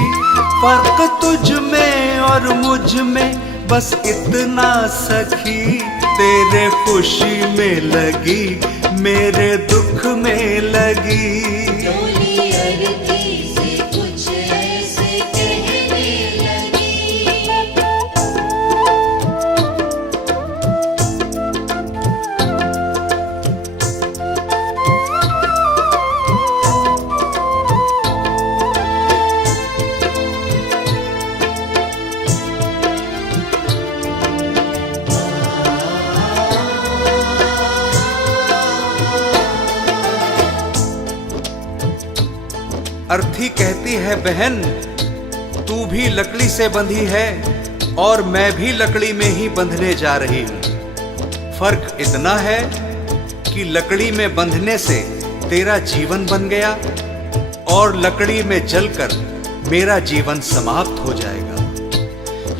फर्क तुझ में और मुझ में बस इतना सखी, तेरे खुशी में लगी, मेरे दुख में लगी। डोली अरती से कुछ ऐसे कहने लगी। अर्थी कहती है बहन, तू भी लकड़ी से बंधी है और मैं भी लकड़ी में ही बंधने जा रही हूं। फर्क इतना है कि लकड़ी में बंधने से तेरा जीवन बन गया और लकड़ी में जलकर मेरा जीवन समाप्त हो जाएगा।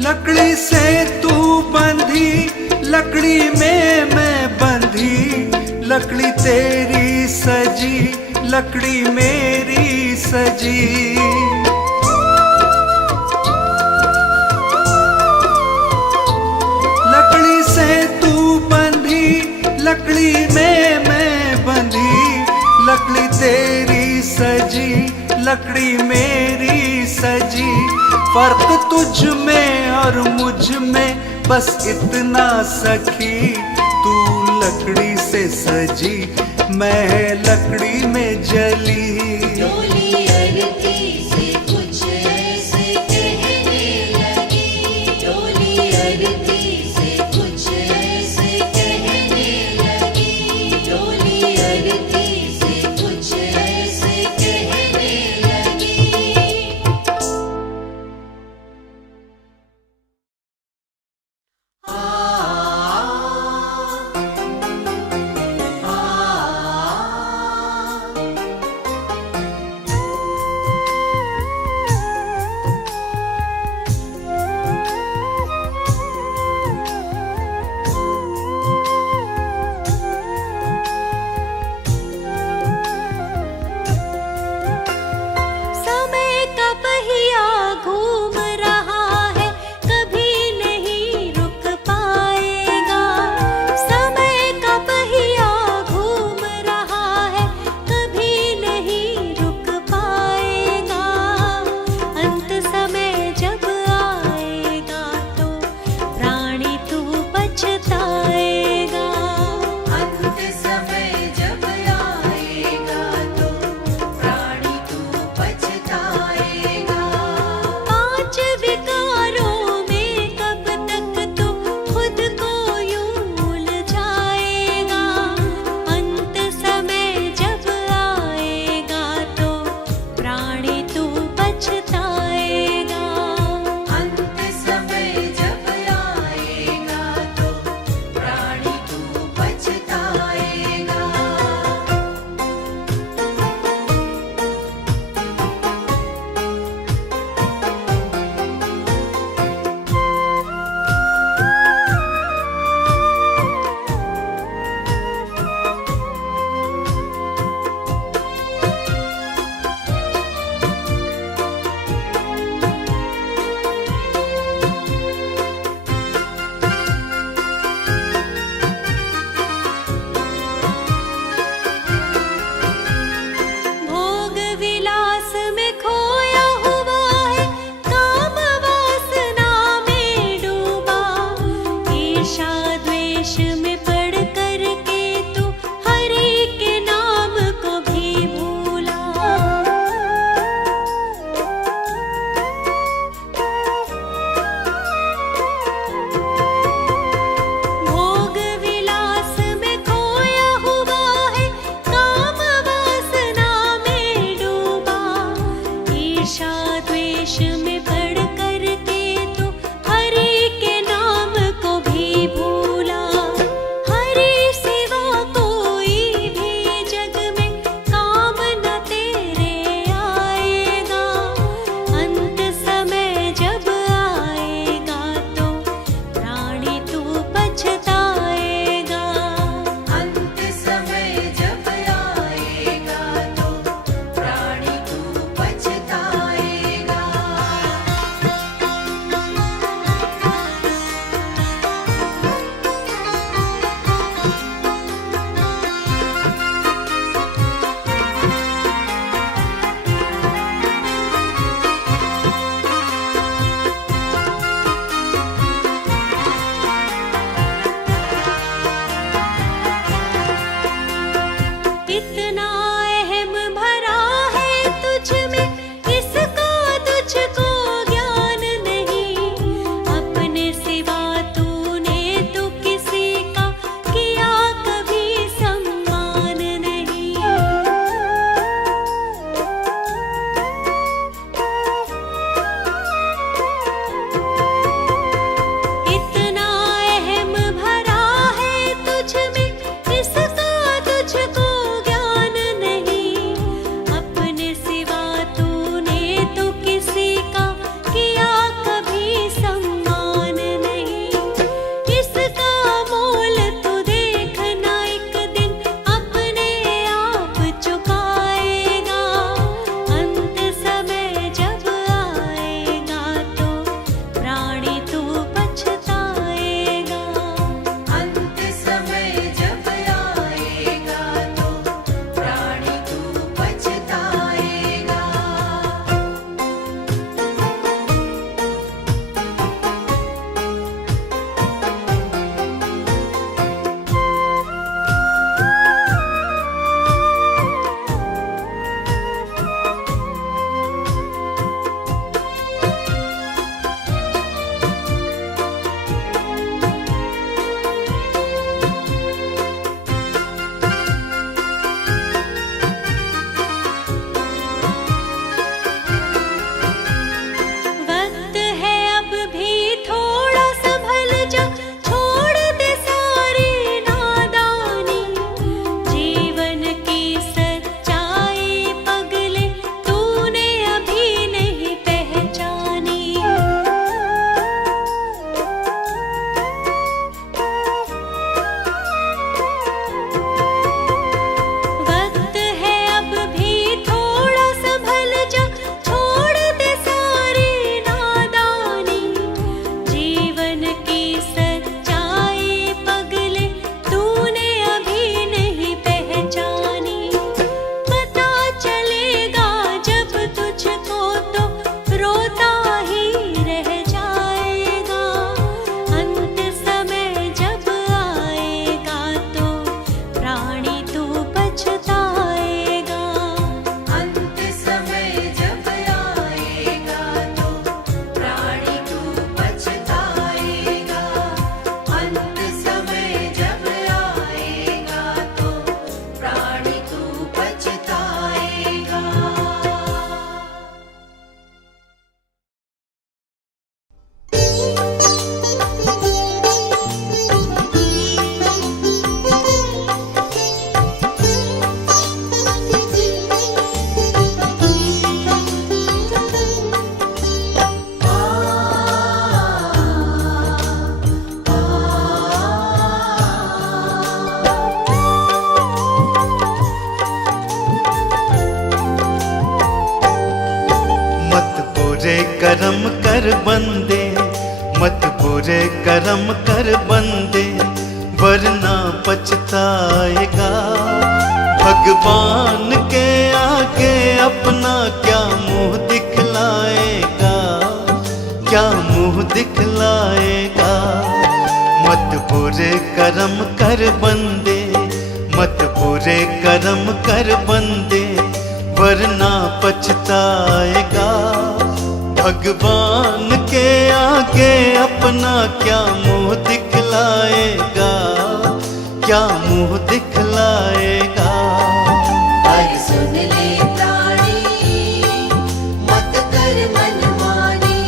लकड़ी से तू बंधी, लकड़ी में मैं बंधी, लकड़ी तेरी सजी, लकड़ी मेरी सजी। लकड़ी में मैं बंधी, लकड़ी तेरी सजी, लकड़ी मेरी सजी। फर्क तुझ में और मुझ में बस इतना सखी, तू लकड़ी से सजी, मैं लकड़ी में जली। डोली अरती से कुछ ऐसे कहने लगी, डोली अरती से कुछ ऐसे कहने लगी, डोली अरती से कुछ ऐसे कहने लगी। कर्म कर बंदे, मत बुरे कर्म कर बंदे, वरना पछताएगा। भगवान के आगे अपना क्या मुंह दिखलाएगा, क्या मुंह दिखलाएगा। मत बुरे कर्म कर बंदे, मत बुरे कर्म कर बंदे, वरना पछताएगा। भगवान के आगे अपना क्या मुंह दिखलाएगा, क्या मुंह दिखलाएगा। पर सुन ले प्राणी, मत कर मनमानी।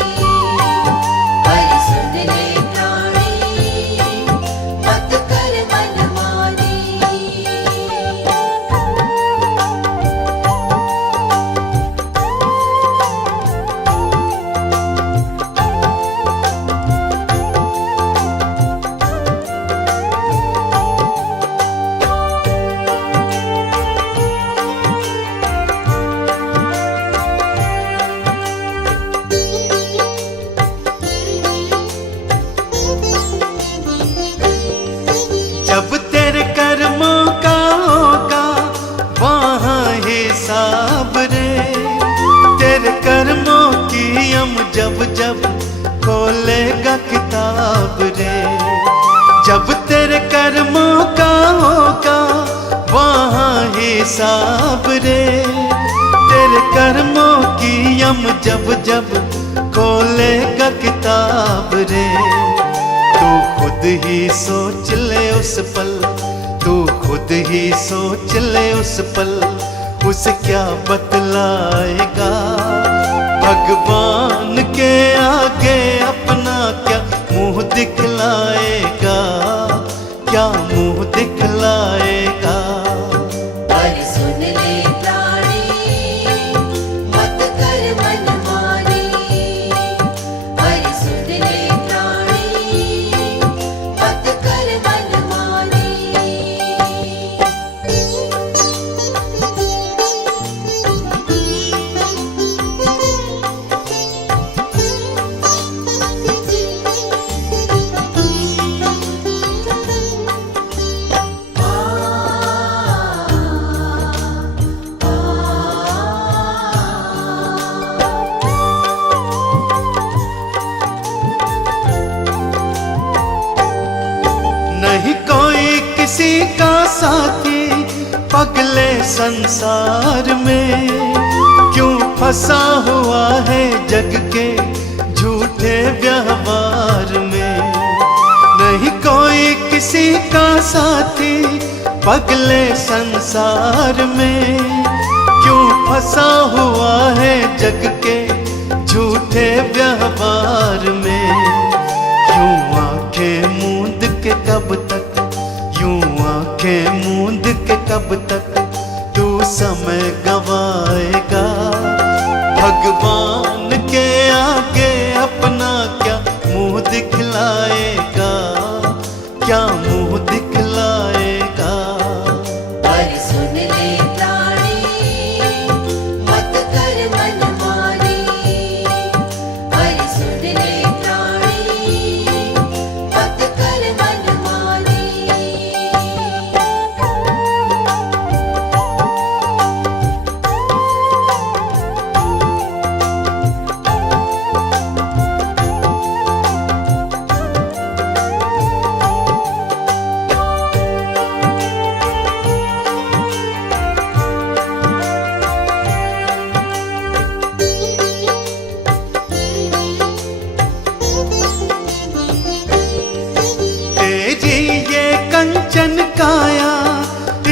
पर सुन ले प्राणी, मत कर मनमानी। जब तेरे कर्मों का होगा वहाँ हिसाब रे, तेरे कर्मों की हम जब जब खोलेगा किताब रे। जब तेरे कर्मों का होगा वहाँ हिसाब रे, तेरे कर्मों की हम जब जब खोलेगा किताब रे। तू खुद ही सोच ले उस पल, तू खुद ही सोच ले उस पल, उसे क्या बतलाएगा। भगवान के आगे अपना क्या मुंह दिखलाएगा, क्या मुंह दिखलाएगा। पर सुन ले प्राणी, मत कर मनमानी। पर सुन ले प्राणी, मत कर मनमानी। नहीं कोई किसी का साथी पगले संसार में, क्यों फंसा हुआ है जग के झूठे व्यवहार में। नहीं कोई किसी का साथी पगले संसार में, क्यों फंसा हुआ है जग के झूठे व्यवहार में। यूं आंखें मूंद के कब तक, यूं आंखें मूंद के कब तक तू समय गवाएगा। भगवान के आगे अपना क्या मुंह दिखलाएगा, क्या मुंह दिखलाएगा। पर सुन ले प्राणी, मत कर मनमानी। पर सुन ले प्राणी, मत कर मनमानी। तेरी ये कंचन काया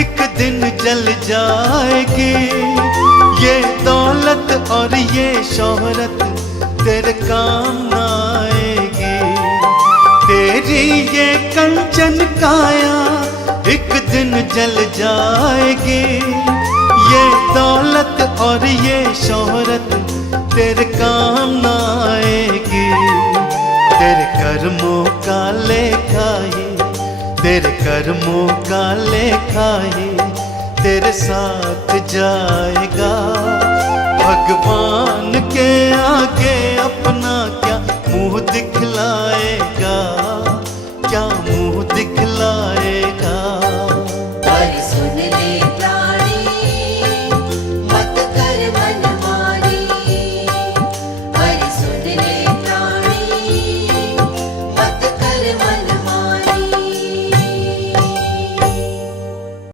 एक दिन जल जाएगी। ये दौलत और ये शोहरत तेरे काम न आएगी। तेरी ये कंचन काया एक दिन जल जाएगी। ये दौलत और ये शोहरत तेरे काम न आएगी। तेरे कर्मों का लेखा ही, तेरे कर्मों का लेखा ही तेरे साथ जाएगा। भगवान